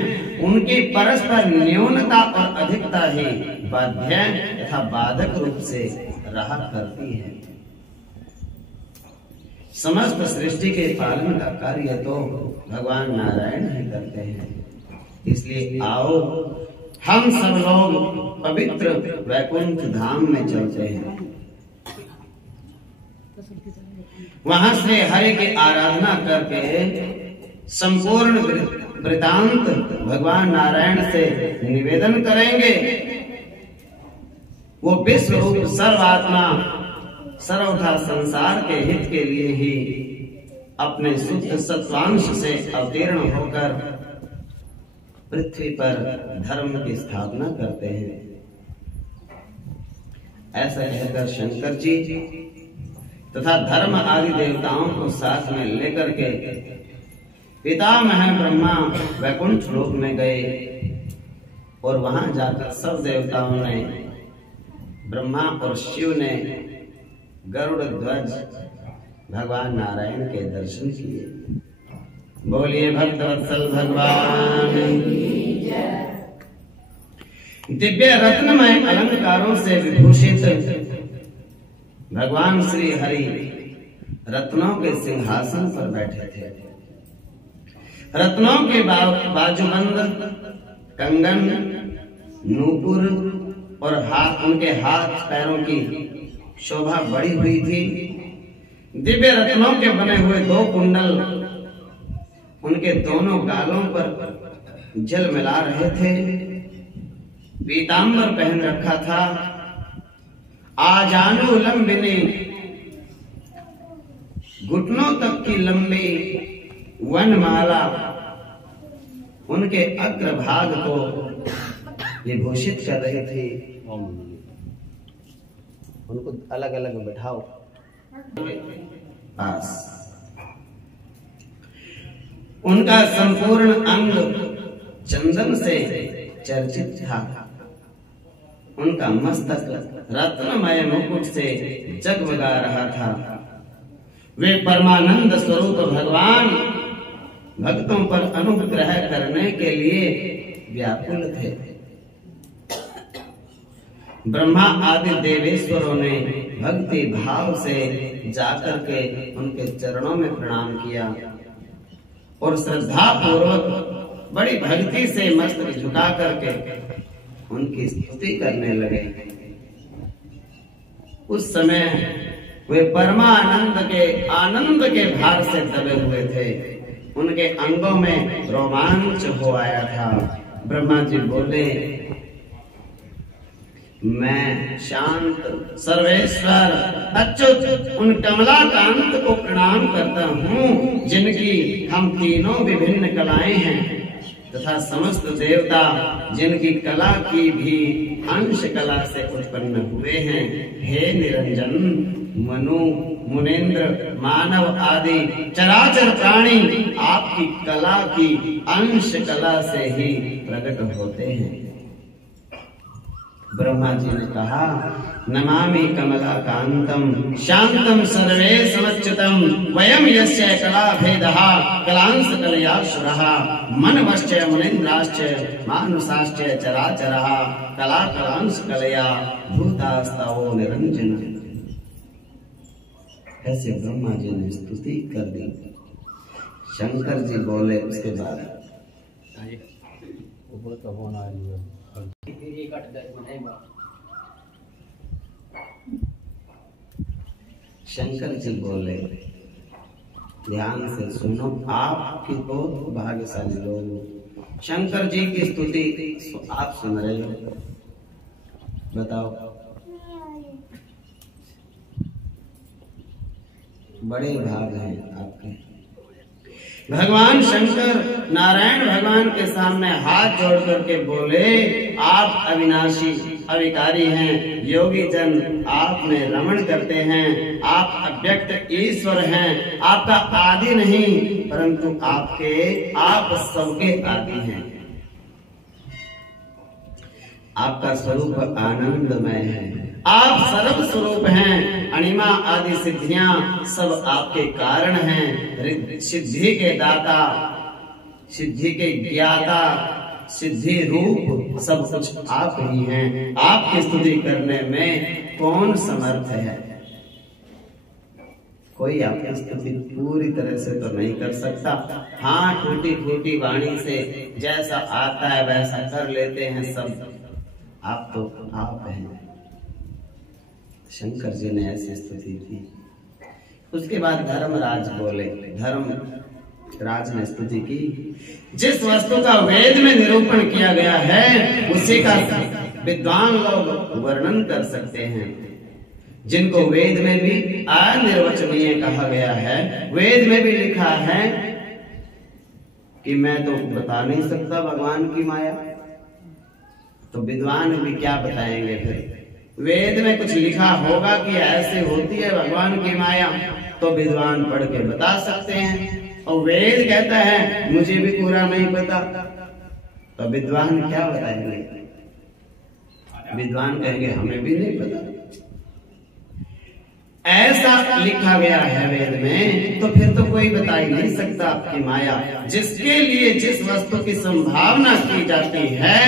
उनकी परस्पर न्यूनता और अधिकता ही बाध्य तथा बाधक रूप से रहा करती है। समस्त सृष्टि के पालन का कार्य तो भगवान नारायण ही करते हैं। इसलिए आओ हम सब लोग पवित्र वैकुंठ धाम में चलते हैं। वहां से हरि की आराधना करके संपूर्ण वृतांत भगवान नारायण से निवेदन करेंगे। वो विश्व रूप सर्वात्मा सर्वथा संसार के हित के लिए ही अपने शुद्ध सत्वांश से अवतीर्ण होकर पृथ्वी पर धर्म की स्थापना करते हैं। ऐसा कहकर शंकर जी तथा धर्म आदि देवताओं को साथ में लेकर के पितामह ब्रह्मा वैकुंठ लोक में गए और वहां जाकर सब देवताओं ने, ब्रह्मा और शिव ने गरुड़ ध्वज भगवान नारायण के दर्शन किए। बोलिए भक्तवत्सल भगवान। दिव्य रत्नमय अलंकारों से विभूषित भगवान श्री हरि रत्नों के सिंहासन पर बैठे थे। रत्नों के बाजूबंद, कंगन, नूपुर और उनके हाथ पैरों की शोभा बढ़ी हुई थी। दिव्य रत्नों के बने हुए 2 कुंडल उनके दोनों गालों पर झलमिला रहे थे। पीतांबर पहन रखा था। आजानु लंबिनी, घुटनों तक की लंबी वनमाला उनके अग्रभाग को विभूषित कर रही थी। उनको अलग अलग बैठाओ पास। उनका संपूर्ण अंग चंदन से चर्चित था। उनका मस्तक रत्नमय मुकुट से जगमगा रहा था। वे परमानंद स्वरूप भगवान भक्तों पर अनुग्रह करने के लिए व्याकुल थे। ब्रह्मा आदि देवेश्वरों ने भक्ति भाव से जाकर के उनके चरणों में प्रणाम किया और श्रद्धा पूर्वक बड़ी भक्ति से मस्तक झुका करके उनकी स्तुति करने लगे। उस समय वे आनंद के भार से दबे हुए थे। उनके अंगों में रोमांच हो आया था। ब्रह्मा जी बोले, मैं शांत सर्वेश्वर अच्युत उन कमलाकांत को प्रणाम करता हूँ जिनकी हम तीनों विभिन्न कलाएं हैं तथा समस्त देवता जिनकी कला की भी अंश कला से उत्पन्न हुए हैं। हे निरंजन, मनु, मुनेन्द्र, मानव आदि चराचर प्राणी आपकी कला की अंश कला से ही प्रकट होते हैं। ब्रह्मा जी ने कहा, नमामि कमलाकांतम शांतम सर्वे समच्युतम वयम यस्य कला भेदः कलांश कलयासुरः मनवश्च मुनीन्द्राश्च मानुषाश्च चराचरः कला कलांश कलया भूतास्तवो निरंजन। ऐसे ब्रह्मा जी ने स्तुति कर दी। शंकर जी बोले उसके बाद, शंकर जी बोले, ध्यान से सुनो, आपकी तो भाग्यशाली लोग। शंकर जी की स्तुति आप सुन रहे हो, बताओ। बड़े भाग हैं आपके। भगवान शंकर नारायण भगवान के सामने हाथ जोड़ करके बोले, आप अविनाशी अविकारी हैं, योगी जन आप में रमण करते हैं, आप अव्यक्त ईश्वर हैं, आपका आदि नहीं परंतु आप सबके आदि हैं। आपका स्वरूप आनंदमय है, आप सर्व स्वरूप हैं। अणिमा आदि सिद्धियां सब आपके कारण हैं। सिद्धि के दाता, सिद्धि के ज्ञाता, सिद्धि रूप सब कुछ आप ही हैं। आपकी स्तुति करने में कौन समर्थ है। कोई आपकी स्तुति पूरी तरह से तो नहीं कर सकता। हाँ, टूटी फूटी वाणी से जैसा आता है वैसा कर लेते हैं सब। आप तो आप हैं। शंकर जी ने ऐसी स्तुति की। उसके बाद धर्मराज बोले। धर्मराज ने स्तुति की, जिस वस्तु का वेद में निरूपण किया गया है उसी का विद्वान लोग वर्णन कर सकते हैं। जिनको वेद में भी अनिर्वचनीय कहा गया है, वेद में भी लिखा है कि मैं तो बता नहीं सकता भगवान की माया, तो विद्वान भी क्या बताएंगे फिर। वेद में कुछ लिखा होगा कि ऐसे होती है भगवान की माया, तो विद्वान पढ़ के बता सकते हैं। और वेद कहता है मुझे भी पूरा नहीं पता, तो विद्वान क्या बताएंगे। विद्वान कहेंगे हमें भी नहीं पता। ऐसा लिखा गया है वेद में, तो फिर तो कोई बता ही नहीं सकता आपकी माया। जिसके लिए जिस वस्तु की संभावना की जाती है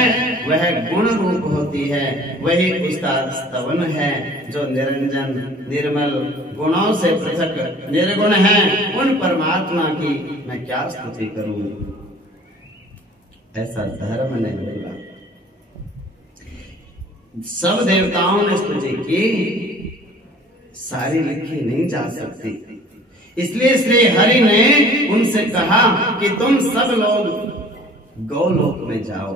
वह गुण रूप होती है, वही उसका स्तवन है। जो निरंजन निर्मल गुणों से पृथक निर्गुण है, उन परमात्मा की मैं क्या स्तुति करूं। ऐसा धर्म ने बोला। सब देवताओं ने स्तुति की, सारी लिखी नहीं जा सकती। इसलिए श्री हरि ने उनसे कहा कि तुम सब लोग गोलोक में जाओ।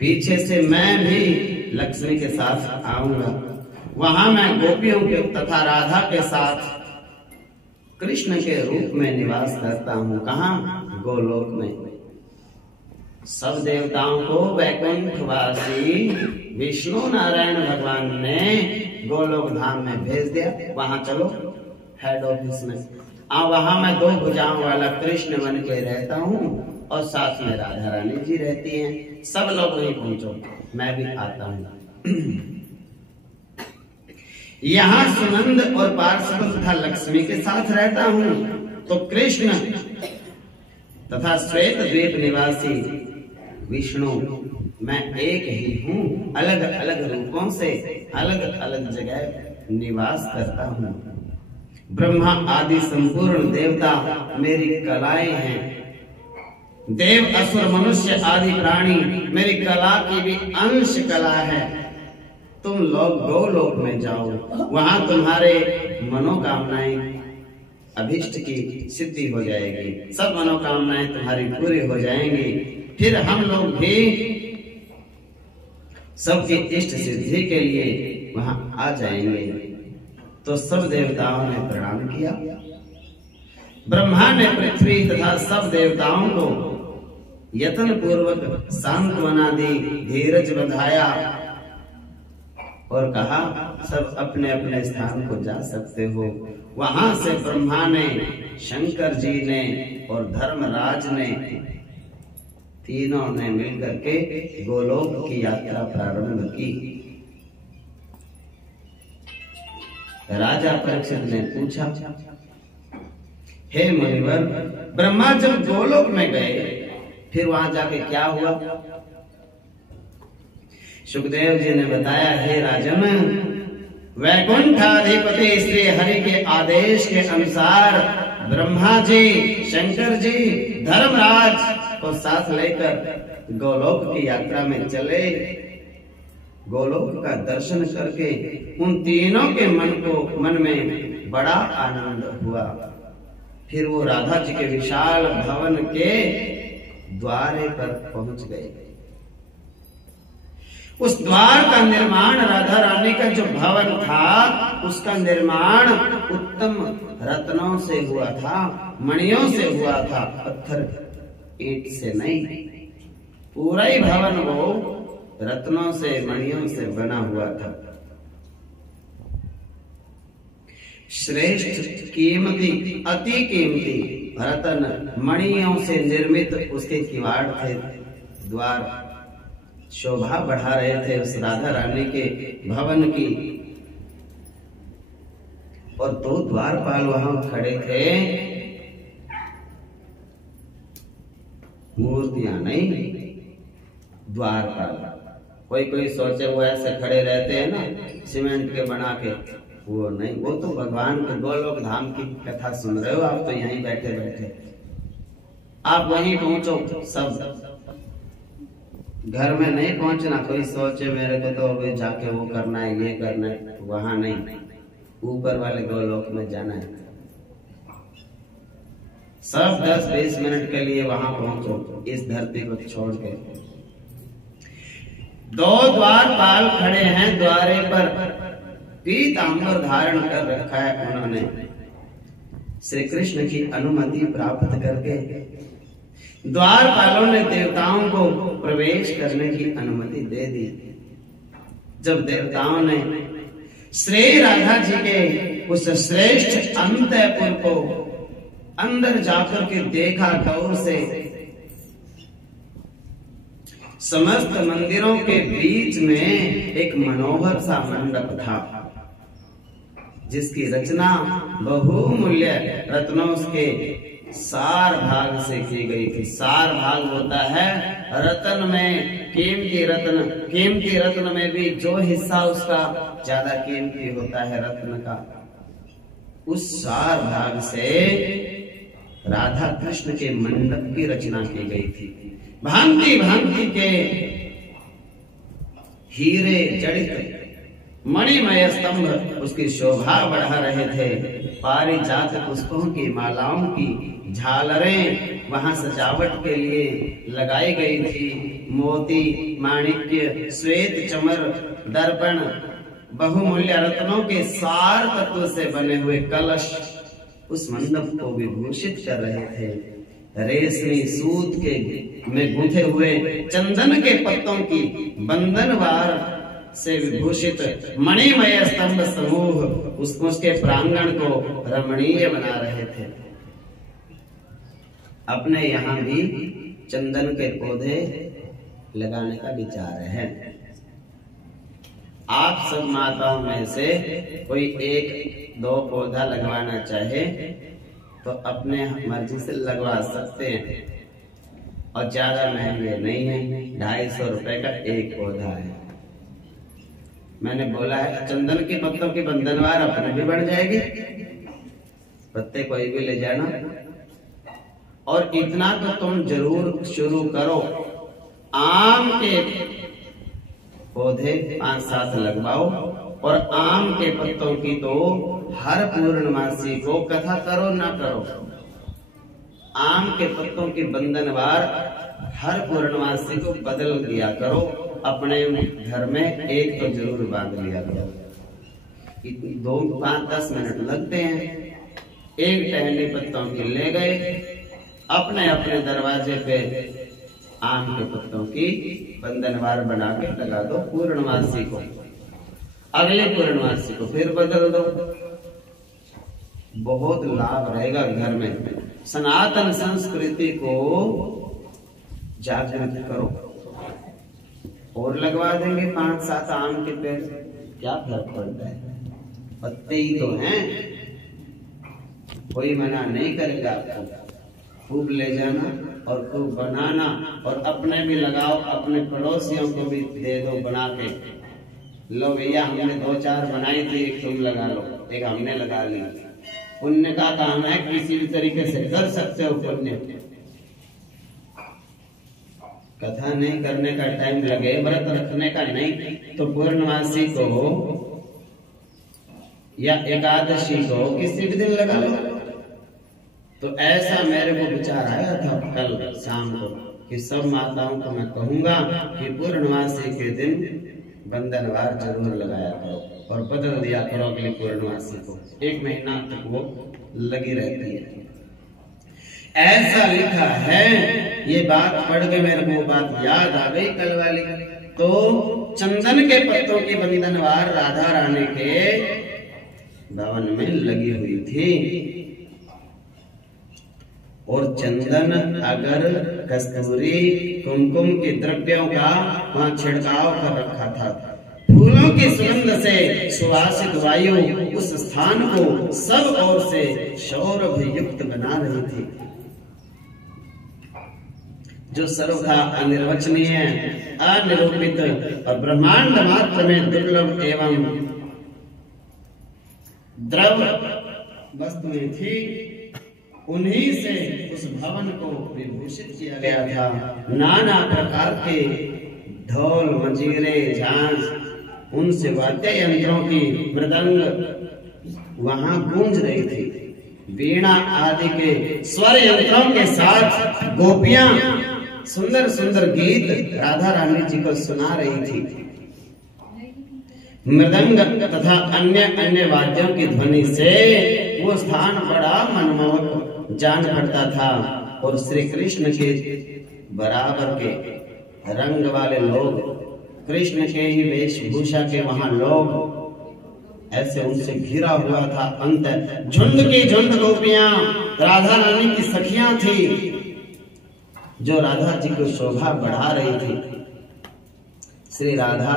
पीछे से मैं भी लक्ष्मी के साथ आऊंगा। वहां मैं गोपियों के तथा राधा के साथ कृष्ण के रूप में निवास करता हूं। कहां? गोलोक में। सब देवताओं को वैकुंठवासी विष्णु नारायण भगवान ने गोलोक धाम में भेज दिया। वहां चलो हेड ऑफिस में। वहां मैं 2 भुजाओं वाला कृष्ण बन के रहता हूँ और साथ में राधा रानी जी रहती हैं। सब लोग वहीं पहुंचो, मैं भी आता हूँ। यहाँ सुनंद और पार्षद तथा लक्ष्मी के साथ रहता हूँ, तो कृष्ण तथा श्वेत द्वीप निवासी विष्णु मैं एक ही हूँ। अलग अलग रूपों से अलग अलग जगह निवास करता हूँ। ब्रह्मा आदि संपूर्ण देवता मेरी कलाएं हैं। देव असुर मनुष्य आदि प्राणी मेरी कला की भी अंश कला है। तुम लोग गोलोक में जाओ, वहां तुम्हारे मनोकामनाएं अभिष्ट की सिद्धि हो जाएगी। सब मनोकामनाएं तुम्हारी पूरी हो जाएंगी। फिर हम लोग भी सबकी इष्ट सिद्धि के लिए वहां आ जाएंगे। तो सब देवताओं ने प्रणाम किया। ब्रह्मा ने पृथ्वी तथा सब देवताओं को यत्न पूर्वक सांत्वना दी, धीरज बंधाया और कहा सब अपने अपने स्थान को जा सकते हो। वहां से ब्रह्मा ने, शंकर जी ने और धर्मराज ने, तीनों ने मिलकर के गोलोक की यात्रा प्रारंभ की। राजा परीक्षित ने पूछा, हे मुनिवर, ब्रह्मा जब गोलोक में गए फिर वहां जाके क्या हुआ? सुखदेव जी ने बताया, हे राजन, वैकुंठाधिपति श्री हरि के आदेश के अनुसार ब्रह्मा जी, शंकर जी, धर्मराज को साथ लेकर गोलोक की यात्रा में चले। गोलोक का दर्शन करके उन तीनों के मन में बड़ा आनंद हुआ। फिर वो राधा जी के विशाल भवन के द्वारे पर पहुंच गए। उस द्वार का निर्माण, राधा रानी का जो भवन था उसका निर्माण उत्तम रत्नों से हुआ था, मणियों से हुआ था, पत्थर ईंट से नहीं। पूरा ही भवन वो रत्नों से, मणियों से बना हुआ था। श्रेष्ठ, कीमती, अति कीमती रत्न मणियों से निर्मित उसके किवाड़ थे। द्वार शोभा बढ़ा रहे थे उस राधा रानी के भवन की। और 2 द्वारपाल वहां खड़े थे। मूर्तियां नहीं, द्वारपाल। कोई सोचे वो ऐसे खड़े रहते हैं ना, सीमेंट के बना के, वो नहीं, वो तो भगवान के गोलोक धाम की कथा सुन रहे हो आप, तो यहीं बैठे बैठे आप वहीं पहुंचो। सब घर में नहीं पहुंचना। कोई सोचे मेरे को तो अभी जाके वो करना है, ये करना है, वहां नहीं, ऊपर वाले गोलोक में जाना है। सब 10-20 मिनट के लिए वहां पहुंचो, इस धरती को छोड़ के। 2 द्वारपाल खड़े हैं द्वारे पर, पीतांबर धारण कर रखा है उन्होंने। श्री कृष्ण की अनुमति प्राप्त करके द्वारपालों ने देवताओं को प्रवेश करने की अनुमति दे दी। जब देवताओं ने श्री राधा जी के उस श्रेष्ठ अंतःपुर को अंदर जाकर के देखा गौर से, समस्त मंदिरों के बीच में एक मनोहर सा मंडप था, जिसकी रचना बहुमूल्य रत्नों के सार भाग से की गई थी। सार भाग होता है रत्न में, कीमती रत्न में भी जो हिस्सा उसका ज्यादा कीमती होता है रत्न का, उस सार भाग से राधा कृष्ण के मंडप की रचना की गई थी। भांति भांति के हीरे जड़ित मणिमय स्तंभ उसकी शोभा बढ़ा रहे थे। पारिजात पुष्पों की मालाओं की झालरें वहां सजावट के लिए लगाई गई थी। मोती, माणिक्य, श्वेत चमर, दर्पण, बहुमूल्य रत्नों के सार तत्व से बने हुए कलश उस मंडप को विभूषित कर रहे थे। रेशमी सूत के में गुंथे हुए चंदन के पत्तों की बंधनवार से विभूषित मणिमय स्तंभ समूह उसके प्रांगण को रमणीय बना रहे थे। अपने यहाँ भी चंदन के पौधे लगाने का विचार है। आप सब माताओं में से कोई 1-2 पौधा लगवाना चाहे तो अपने मर्जी से लगवा सकते हैं, और ज्यादा महंगे नहीं है। 250 रुपए का एक पौधा है। मैंने बोला है चंदन के पत्तों की बंधनवार अपने भी बढ़ जाएगी, पत्ते कोई भी ले जाना। और इतना तो तुम जरूर शुरू करो, आम के पौधे 5-7 लगवाओ, और आम के पत्तों की तो हर पूर्णमासी को कथा करो ना करो, आम के पत्तों की बंधनवार हर पूर्णमासी को बदल दिया करो। अपने घर में एक तो जरूर बांध लिया करो। 2-5-10 मिनट लगते हैं। एक टहनी पत्तों की ले गए, अपने अपने दरवाजे पे आम के पत्तों की बंधनवार बना के लगा दो। पूर्णमासी को, अगले पूर्णमासी को फिर बदल दो। बहुत लाभ रहेगा घर में। सनातन संस्कृति को जागृत करो। और लगवा देंगे 5-7 आम के पेड़, क्या फर्क पड़ता है, पत्ते ही तो हैं। कोई मना नहीं करेगा आपको। खूब ले जाना और खूब बनाना, और अपने भी लगाओ, अपने पड़ोसियों को भी दे दो बना के। लो भैया हमने 2-4 बनाई थी, एक तुम लगा लो, एक हमने लगा ली। पुण्य का काम है, किसी भी तरीके से कर सकते हो पुण्य। कथा नहीं करने का टाइम लगे, व्रत रखने का नहीं, तो पूर्णमासी को या एकादशी को किसी भी दिन लगा लो। तो ऐसा मेरे को विचार आया था कल शाम को कि सब माताओं को मैं कहूंगा कि पूर्णमासी के दिन बंधनवार जरूर लगाया करो और बदल दिया करो अगली पूर्णमासी को। 1 महीना तक वो लगी रहती है। ऐसा लिखा है। ये बात पढ़ के मेरे को बात याद आ गई कल वाली। तो चंदन के पत्तों की बंधनवार राधा रानी के भवन में लगी हुई थी, और चंदन, अगर, कस्तूरी, कुमकुम के द्रव्यों का वहां छिड़काव कर रखा था। फूलों की सुगंध से सुवासित वायु उस स्थान को सब ओर से सौरभ युक्त बना रही थी, जो सर्वथा अनिर्वचनीय, अनिरूपित और ब्रह्मांड मात्र में दुर्लभ एवं द्रव वस्तुएं थी, उन्हीं से उस भवन को विभूषित किया गया था। नाना प्रकार के ढोल, मंजीरे, झांझ, उनसे वाद्य यंत्रों की मृदंग वहां गूंज रही थी। वीणा आदि के स्वर यंत्रों के साथ गोपियां सुंदर सुंदर गीत राधा रानी जी को सुना रही थी। मृदंग तथा अन्य अन्य वाद्यों की ध्वनि से वो स्थान बड़ा मनमोहक जान पड़ता था और श्री कृष्ण के बराबर के रंग वाले लोग, कृष्ण के ही वेशभूषा के वहां लोग ऐसे उनसे घिरा हुआ था। अंत झुंड की झुंड गोपियां राधा रानी की सखियां थी जो राधा जी को शोभा बढ़ा रही थी। श्री राधा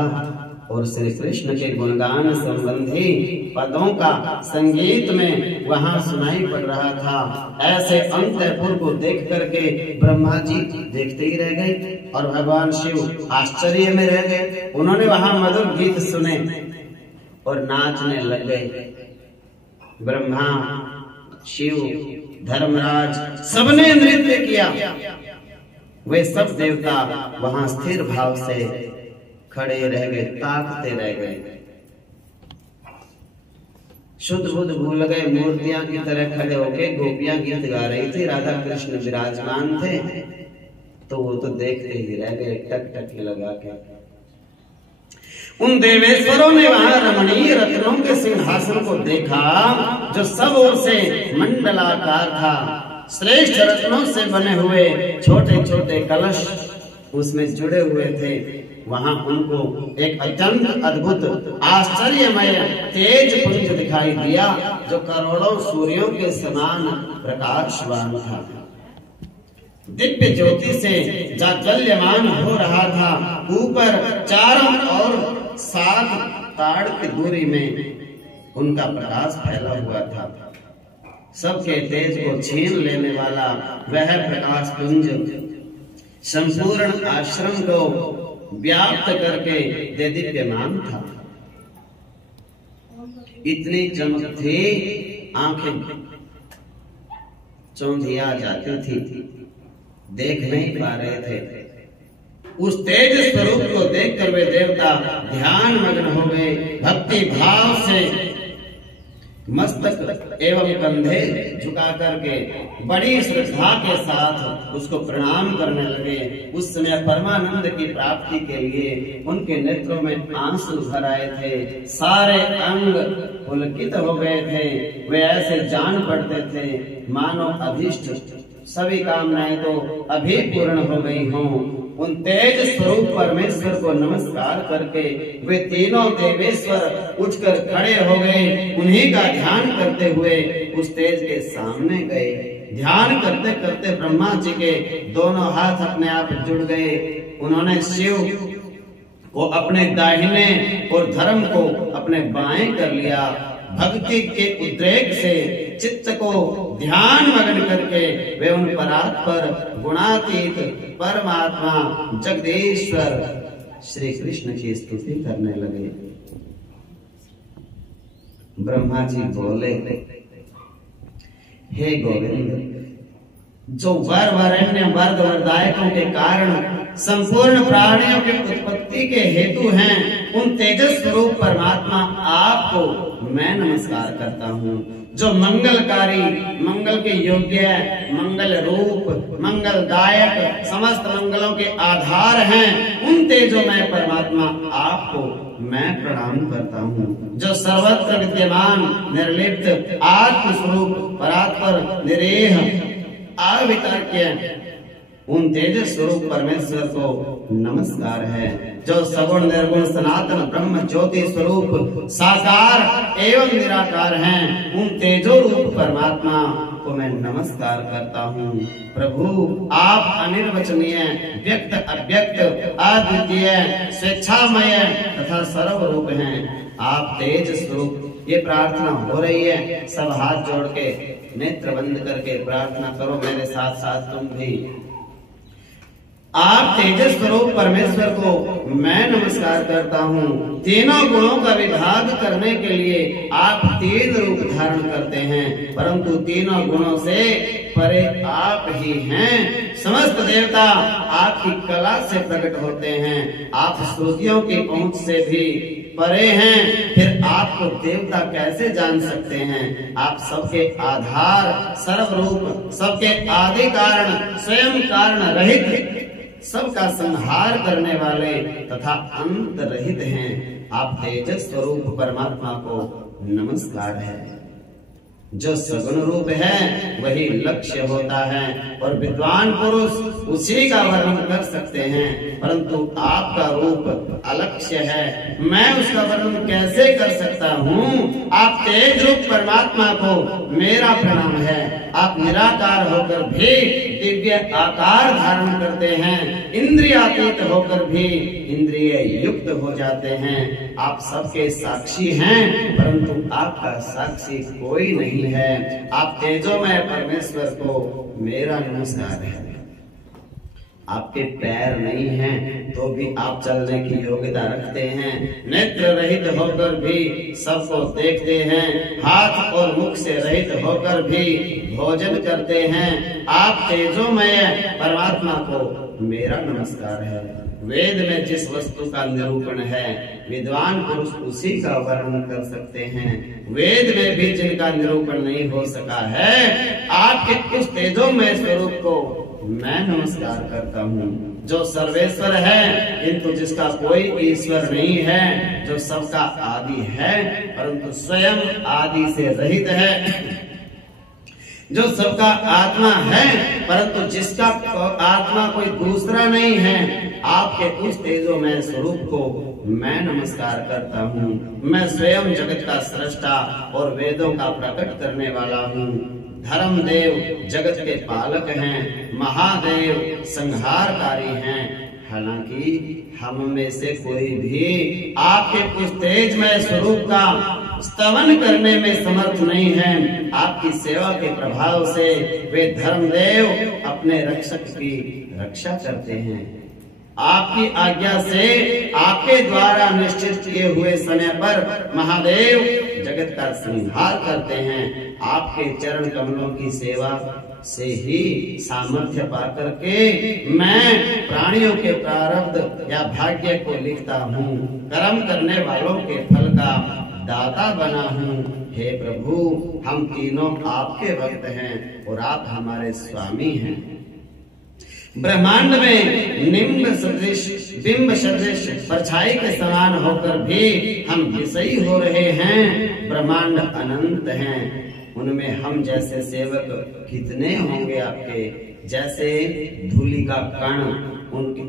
और श्री कृष्ण के गुणगान संबंधी पदों का संगीत में वहां सुनाई पड़ रहा था। ऐसे अंतपुर को देख करके ब्रह्मा जी देखते ही रह गए और भगवान शिव आश्चर्य में रह गए। उन्होंने वहां मधुर गीत सुने और नाचने लग गए। ब्रह्मा, शिव, धर्मराज सबने नृत्य किया। वे सब देवता वहां स्थिर भाव से खड़े रह गए, ताकते रह गए, शुद्ध बुद्ध भूल गए, मूर्तियां की तरह खड़े होके गोपियां गीत गा रही थी, राधा कृष्ण विराजमान थे, तो वो तो देखते ही रह गए टकटकी लगा के। उन देवेश्वरों ने वहां रमणीय रत्नों के सिंहासन को देखा जो सब ओर से मंडलाकार था। श्रेष्ठ रत्नों से बने हुए छोटे छोटे कलश उसमें जुड़े हुए थे। वहां उनको एक अत्यंत अद्भुत आश्चर्यमय तेज पुंज दिखाई दिया जो करोड़ों सूर्यों के समान प्रकाशवान था। दिव्य ज्योति से जाज्वल्यमान हो रहा था। ऊपर चारों ओर 7 ताड़ की दूरी में उनका प्रकाश फैला हुआ था। सबके तेज को छीन लेने वाला वह प्रकाश पुंज संपूर्ण आश्रम को व्याप्त करके देदीप्यमान था। इतनी चमक थी, आंखें चौंधिया जाती थी, देख नहीं पा रहे थे। उस तेज स्वरूप को देखकर वे देवता ध्यान मग्न हो गए। भक्ति भाव से मस्तक एवं कंधे झुका करके बड़ी श्रद्धा के साथ उसको प्रणाम करने लगे। उस समय परमानंद की प्राप्ति के लिए उनके नेत्रों में आंसू भर आए थे, सारे अंग पुलकित हो गए थे। वे ऐसे जान पड़ते थे मानो अभीष्ट सभी कामनाएं तो अभी पूर्ण हो गई हों। उन तेज स्वरूप परमेश्वर को नमस्कार करके वे तीनों देवेश्वर उठकर खड़े हो गए। उन्हीं का ध्यान करते हुए उस तेज के सामने गए। ध्यान करते करते ब्रह्मा जी के दोनों हाथ अपने आप जुड़ गए। उन्होंने शिव को अपने दाहिने और धर्म को अपने बाएं कर लिया। भक्ति के उद्रेक से चित्त को ध्यान मग्न करके वे उन परात्पर गुणातीत परमात्मा जगदीश्वर श्री कृष्ण की स्तुति करने लगे। ब्रह्मा जी बोले, हे गोविंद, जो वरण्य वर्ग वरदायकों के कारण संपूर्ण प्राणियों की उत्पत्ति के हेतु हैं, उन तेजस स्वरूप परमात्मा आपको मैं नमस्कार करता हूँ। जो मंगलकारी, मंगल के योग्य, मंगल रूप, मंगलदायक, समस्त मंगलों के आधार हैं, उन तेजोमय परमात्मा आपको मैं प्रणाम करता हूँ। जो सर्वत्र विद्यमान, निर्लिप्त, आत्म स्वरूप, परात्पर, निरेह, अवितर्क्य, उन तेजस स्वरूप परमेश्वर को नमस्कार है। जो सगुण निर्गुण सनातन ब्रह्म ज्योति स्वरूप साकार एवं निराकार हैं, उन तेजो रूप परमात्मा को मैं नमस्कार करता हूँ। प्रभु, आप अनिर्वचनीय, व्यक्त अव्यक्त, अद्वितीय, स्वेच्छामय तथा सर्वरूप हैं। आप तेज स्वरूप। ये प्रार्थना हो रही है, सब हाथ जोड़ के नेत्र बंद करके प्रार्थना करो मेरे साथ साथ तुम भी। आप तेजस स्वरूप परमेश्वर को मैं नमस्कार करता हूँ। तीनों गुणों का विभाग करने के लिए आप 3 रूप धारण करते हैं, परंतु तीनों गुणों से परे आप ही हैं। समस्त देवता आपकी कला से प्रकट होते हैं, आप श्रुतियों की पहुंच से भी परे हैं। फिर आपको देवता कैसे जान सकते हैं? आप सबके आधार, सर्वरूप, सबके आदि कारण, स्वयं कारण रहित, सबका संहार करने वाले तथा अंत रहित हैं। आप तेजस स्वरूप परमात्मा को नमस्कार है। जो सगुण रूप है वही लक्ष्य होता है और विद्वान पुरुष उसी का वर्णन कर सकते हैं, परंतु आपका रूप अलक्ष्य है, मैं उसका वर्णन कैसे कर सकता हूँ? आप तेज रूप परमात्मा को मेरा प्रणाम है। आप निराकार होकर भी दिव्य आकार धारण करते हैं, इंद्रियातीत होकर भी इंद्रिय युक्त हो जाते हैं। आप सबके साक्षी हैं, परंतु आपका साक्षी कोई नहीं है। आप तेजोमय परमेश्वर को मेरा नमस्कार है। आपके पैर नहीं हैं तो भी आप चलने की योग्यता रखते हैं, नेत्र रहित होकर भी सबको देखते हैं, हाथ और मुख से रहित होकर भी भोजन करते हैं। आप तेजोमय परमात्मा को मेरा नमस्कार है। वेद में जिस वस्तु का निरूपण है विद्वान पुरुष उसी का वर्णन कर सकते हैं। वेद में भी जिनका निरूपण नहीं हो सका है, आपके उस तेजोमय स्वरूप को मैं नमस्कार करता हूँ। जो सर्वेश्वर है किंतु जिसका कोई ईश्वर नहीं है, जो सबका आदि है परंतु स्वयं आदि से रहित है, जो सबका आत्मा है परंतु जिसका आत्मा कोई दूसरा नहीं है, आपके उस तेजोमय स्वरूप को मैं नमस्कार करता हूँ। मैं स्वयं जगत का सृष्टा और वेदों का प्रकट करने वाला हूँ। धर्मदेव जगत के पालक हैं, महादेव संहारकारी हैं। हालांकि हम में से कोई भी आपके उस तेजमय स्वरूप का स्तवन करने में समर्थ नहीं है। आपकी सेवा के प्रभाव से वे धर्मदेव अपने रक्षक की रक्षा करते हैं। आपकी आज्ञा से आपके द्वारा निश्चित किए हुए समय पर महादेव जगत का संहार करते हैं। आपके चरण कमलों की सेवा से ही सामर्थ्य पाकर के मैं प्राणियों के प्रारब्ध या भाग्य को लिखता हूँ, कर्म करने वालों के फल का दाता बना हूँ। हे प्रभु, हम तीनों आपके भक्त हैं और आप हमारे स्वामी हैं। ब्रह्मांड में निम्ब सदृश, बिंब सदृश परछाई के समान होकर भी हम विषयी हो रहे हैं। ब्रह्मांड अनंत हैं, उनमें हम जैसे सेवक कितने होंगे आपके? जैसे धूलि का कण,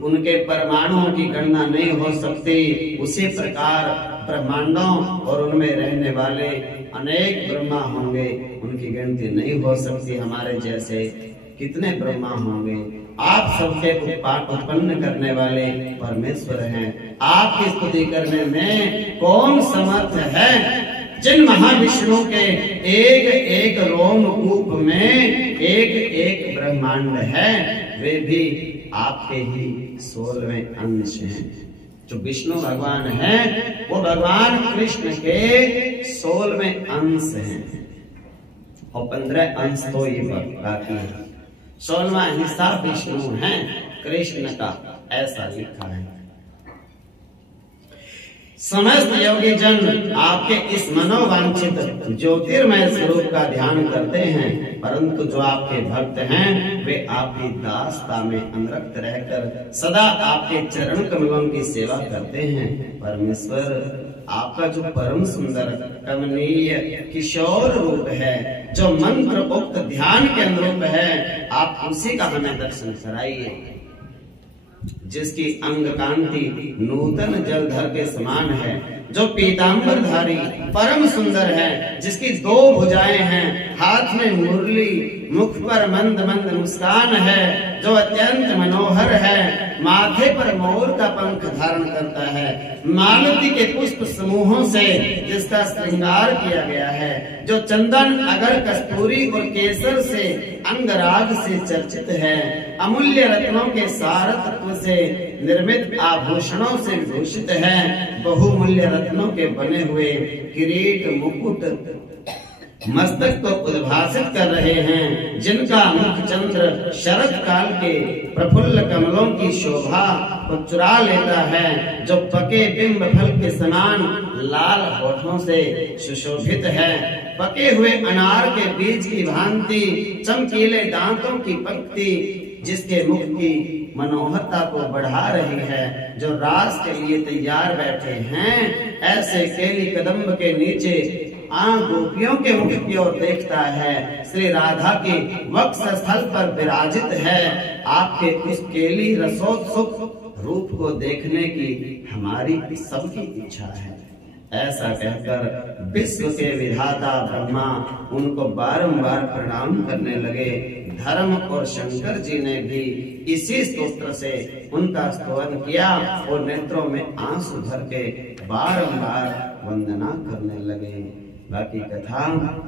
उनके परमाणुओं की गणना नहीं हो सकती, उसी प्रकार ब्रह्मांडों और उनमें रहने वाले अनेक ब्रह्मा होंगे, उनकी गिनती नहीं हो सकती। हमारे जैसे कितने ब्रह्मा होंगे। आप सबके उत्पन्न करने वाले परमेश्वर हैं। आपकी स्तुति करने में कौन समर्थ है? जिन महाविष्णु के एक एक रोमकूप में एक एक ब्रह्मांड है, वे भी आपके ही 16वें अंश हैं। जो विष्णु भगवान हैं वो भगवान कृष्ण के 16वें अंश हैं और 15 अंश तो ये बाकी है। 16वां हिस्सा विष्णु है कृष्ण का, ऐसा लिखा है। समस्त योगी जन आपके इस मनोवांछित ज्योतिर्मय स्वरूप का ध्यान करते हैं, परंतु जो आपके भक्त हैं वे आपकी दासता में अनुरक्त रहकर सदा आपके चरण कमलों की सेवा करते हैं। परमेश्वर, आपका जो परम सुंदर कमनीय किशोर रूप है, जो मंत्र उक्त ध्यान के अनुरूप है, आप उसी का हमें दर्शन कराइए। जिसकी अंग कांति नूतन जलधर के समान है, जो पीतांबर धारी परम सुंदर है, जिसकी 2 भुजाएं हैं, हाथ में मुरली, मुख पर मंद मंद मुस्कान है, जो अत्यंत मनोहर है, माथे पर मोर का पंख धारण करता है, मालती के पुष्प समूहों से जिसका श्रृंगार किया गया है, जो चंदन, अगर, कस्तूरी और केसर से अंगराग से चर्चित है, अमूल्य रत्नों के सारत्व से निर्मित आभूषणों से विभूषित है, बहुमूल्य रत्नों के बने हुए किरीट, मुकुट मस्तक को उद्भासित कर रहे हैं, जिनका मुख चंद्र शरद काल के प्रफुल्ल कमलों की शोभा को चुरा लेता है, जो पके बिंब फल के समान लाल होठों से सुशोभित है, पके हुए अनार के बीज की भांति चमकीले दांतों की पंक्ति जिसके मुख की मनोहरता को बढ़ा रही है, जो रास के लिए तैयार बैठे हैं, ऐसे केली कदम्ब के नीचे गोपियों के मुख की ओर देखता है, श्री राधा के वक्षस्थल पर विराजित है। आपके उस केली रसोत्सुक रूप को देखने की हमारी सबकी इच्छा है। ऐसा कहकर विश्व के विधाता ब्रह्मा उनको बारंबार प्रणाम करने लगे। धर्म और शंकर जी ने भी इसी स्तोत्र से उनका स्तवन किया और नेत्रों में आंसू भर के बारंबार वंदना करने लगे। बाकी कथा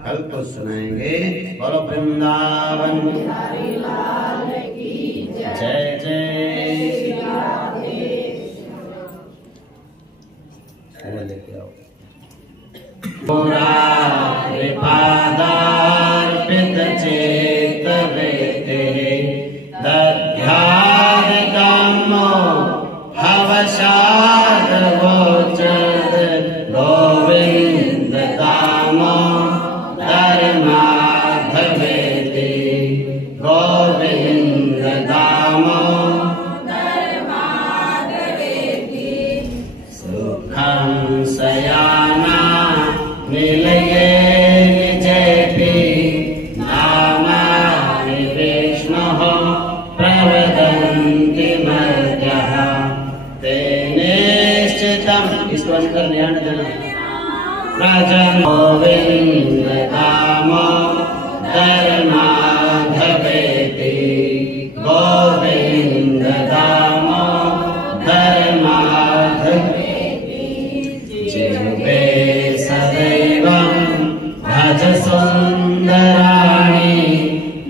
कल तो सुनाएंगे। बोलो वृंदावन जय जय। लेके आओ। पादार्पित चेत वेते दध्यादिकामो हवशाद वोचद गोविंद दामो धर्माधवेति गोविंद दामो धर्माधवेति सुखं सयाना निलये निजेपि नामानि विष्णोः प्रवदन्ति मर्त्यः तेनेश्चितम्। इसको अंतर ध्यान देना। राजन गोविंद दामो धर्माधवेति गोविंद दामो धर्माधवेति जिह्वे सदैवं भज सुन्दराणि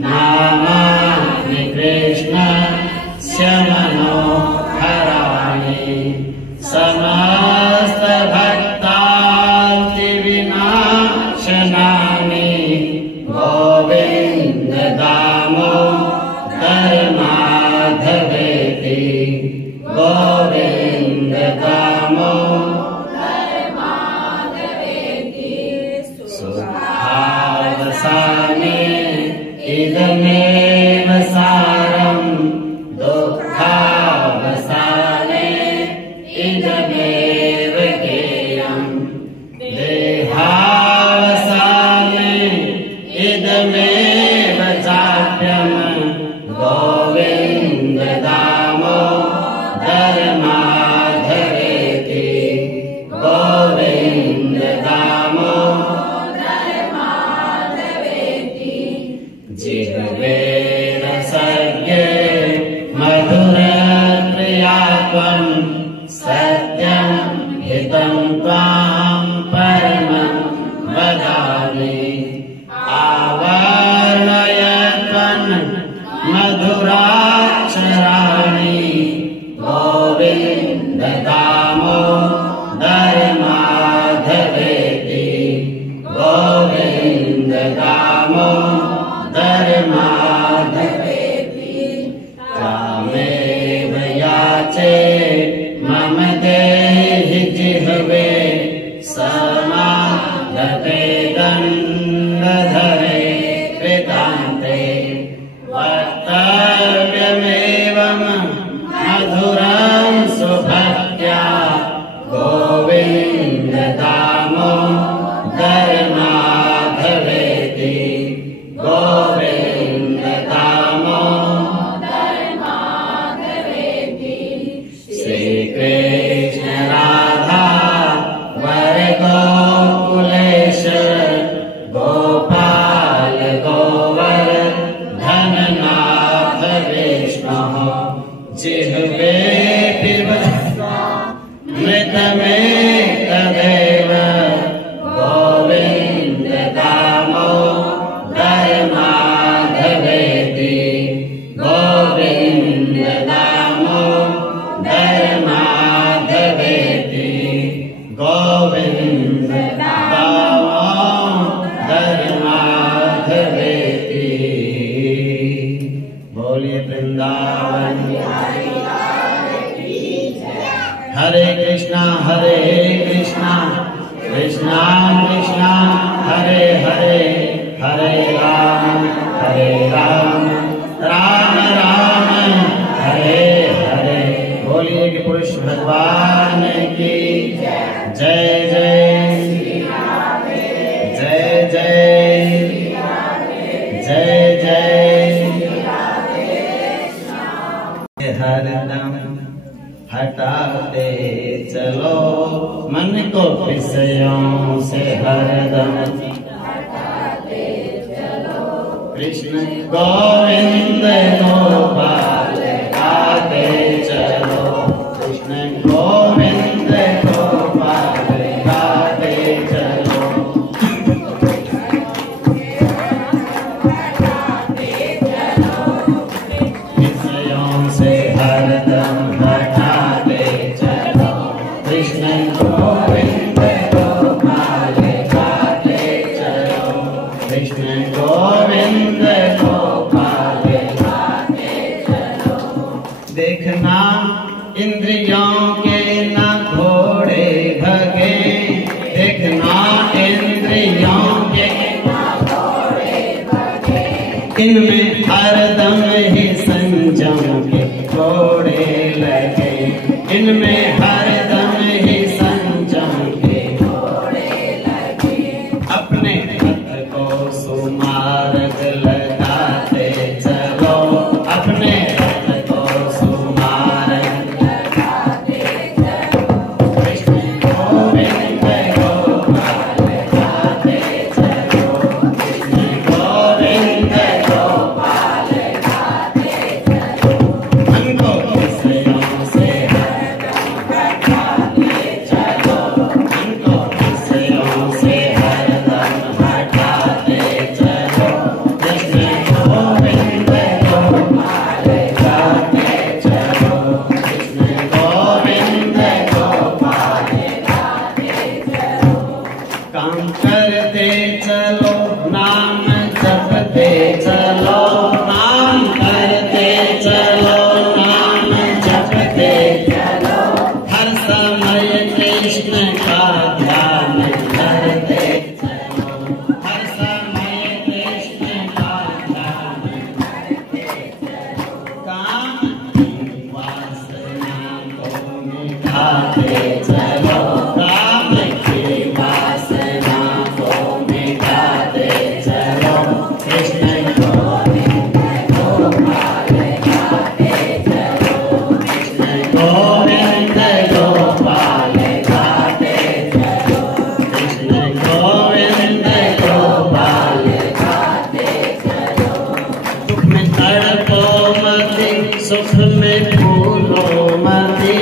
नामानि कृष्णस्य मनोहराणि समस्त भक्तार्ति विनाशनानि गोविंद दामो धर्माधवेति गोविंद दामो धर्माधवेति सुखावसाने इदमेव सारं दुःखावसाने इदमेव ज्ञेयम् देहावसाने इदमेव चाप्यम् गोविंद दामो धर्माधवेति गोविंद दामो धर्माधवेति जिह्वे रसज्ञे मधुर प्रिया त्वं सत्यं हितं त्वां परमं वदामि आवर्णय त्वं मधुराक्षराणि गोविंद दामो धर्माधवेति गोविंद दामो धर्माधवेति बोलिए वृंदावन। हरे कृष्णा कृष्णा कृष्णा हरे हरे, हरे राम राम राम हरे हरे। बोलिए कि पुरुष भगवान की जय जय जय जय जय जय। हरदम हटाते चलो मन को विषयों से, हरदम कृष्ण गोविंद गोपाल गाते चलो, कृष्ण गोविंद गोपाल गाते चलो। विषयों से हरदम हटाते चलो, कृष्ण गोविंद गोपाल गाते चलो, कृष्ण गोविंद गोपाल गाते चलो। देखना इंद्रियों के न घोड़े भगे, देखना इंद्रियों के न घोड़े भगे, इनमें हरदम ही संयम के घोड़े लगे, इनमें हरदम ही संयम के घोड़े लगे। अपने हथ को सुमार्ग लगाते चलो, अपने हथ को सुमार्ग लगाते चलो, कृष्ण गोविंद गोपाल गाते चलो, कृष्ण गोविंद गोपाल गाते चलो। मन को विषयों से हरदम हटाते चलो, मन को विषयों से हरदम हटाते चलो, कृष्ण गोविंद गोपाल गाते चलो, कृष्ण गोविंद गोपाल गाते चलो। काम करते चलो नाम जपते चलो, नाम करते चलो नाम जपते चलो, हर समय कृष्ण का ध्यान करते चलो, हर समय कृष्ण का ध्यान करते चलो। काम की वासना को मिटाते चलो, काम की वासना को मिटाते चलो, कृष्ण गोविंद गोपाल गाते चलो, कृष्ण गोविंद गोपाल गाते चलो, कृष्ण गोविंद गोपाल गाते चलो। दुख में तड़पो मति, सुख में भूलो मति,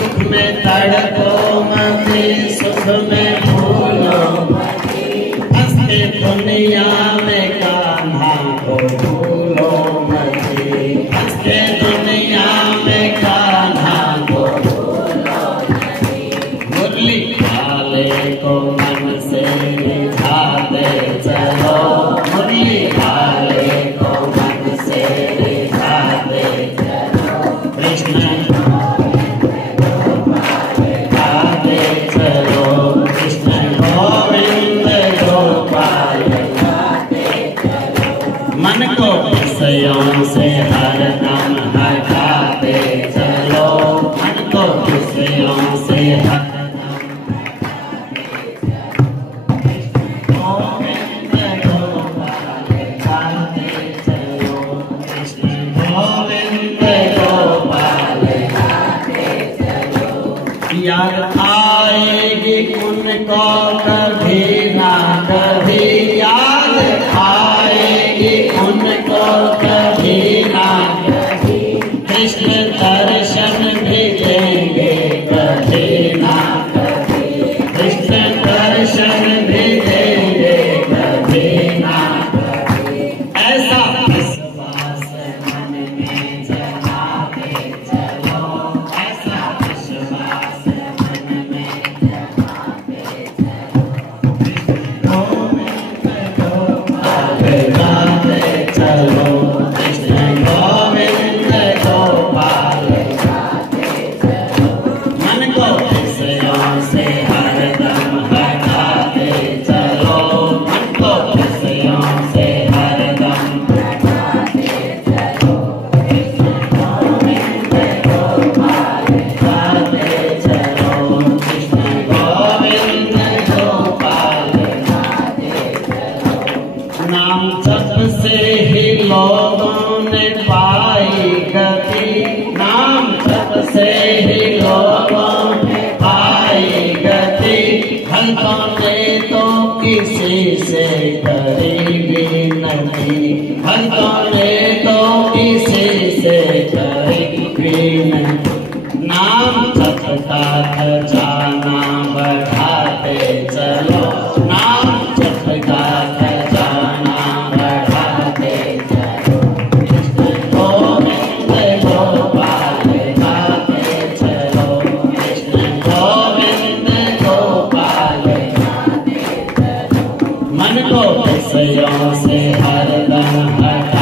दुख में तड़पो मति, सुख में भूलो मति, हंसते दुनिया में कान्हा को भूलो मति, हंसते दुनिया में कान्हा को भूलो मति। मुरली वाले को मन से रिझाते चलो, मुरली वाले को मन से रिझाते चलो, कृष्ण गाते चलो, कृष्ण गोविंद गोपाल गाते चलो। मन को विषयों से हरदम हटाते चलो, मन को विषयों से हरदम हटाते चलो, कृष्ण गोविंद गोपाल गाते चलो, कृष्ण गोविंद गोपाल गाते चलो। याद आएगी उनको कभी ना कभी, याद आएगी उनको कभी ना कभी, मन को विषयों से हरदम हटा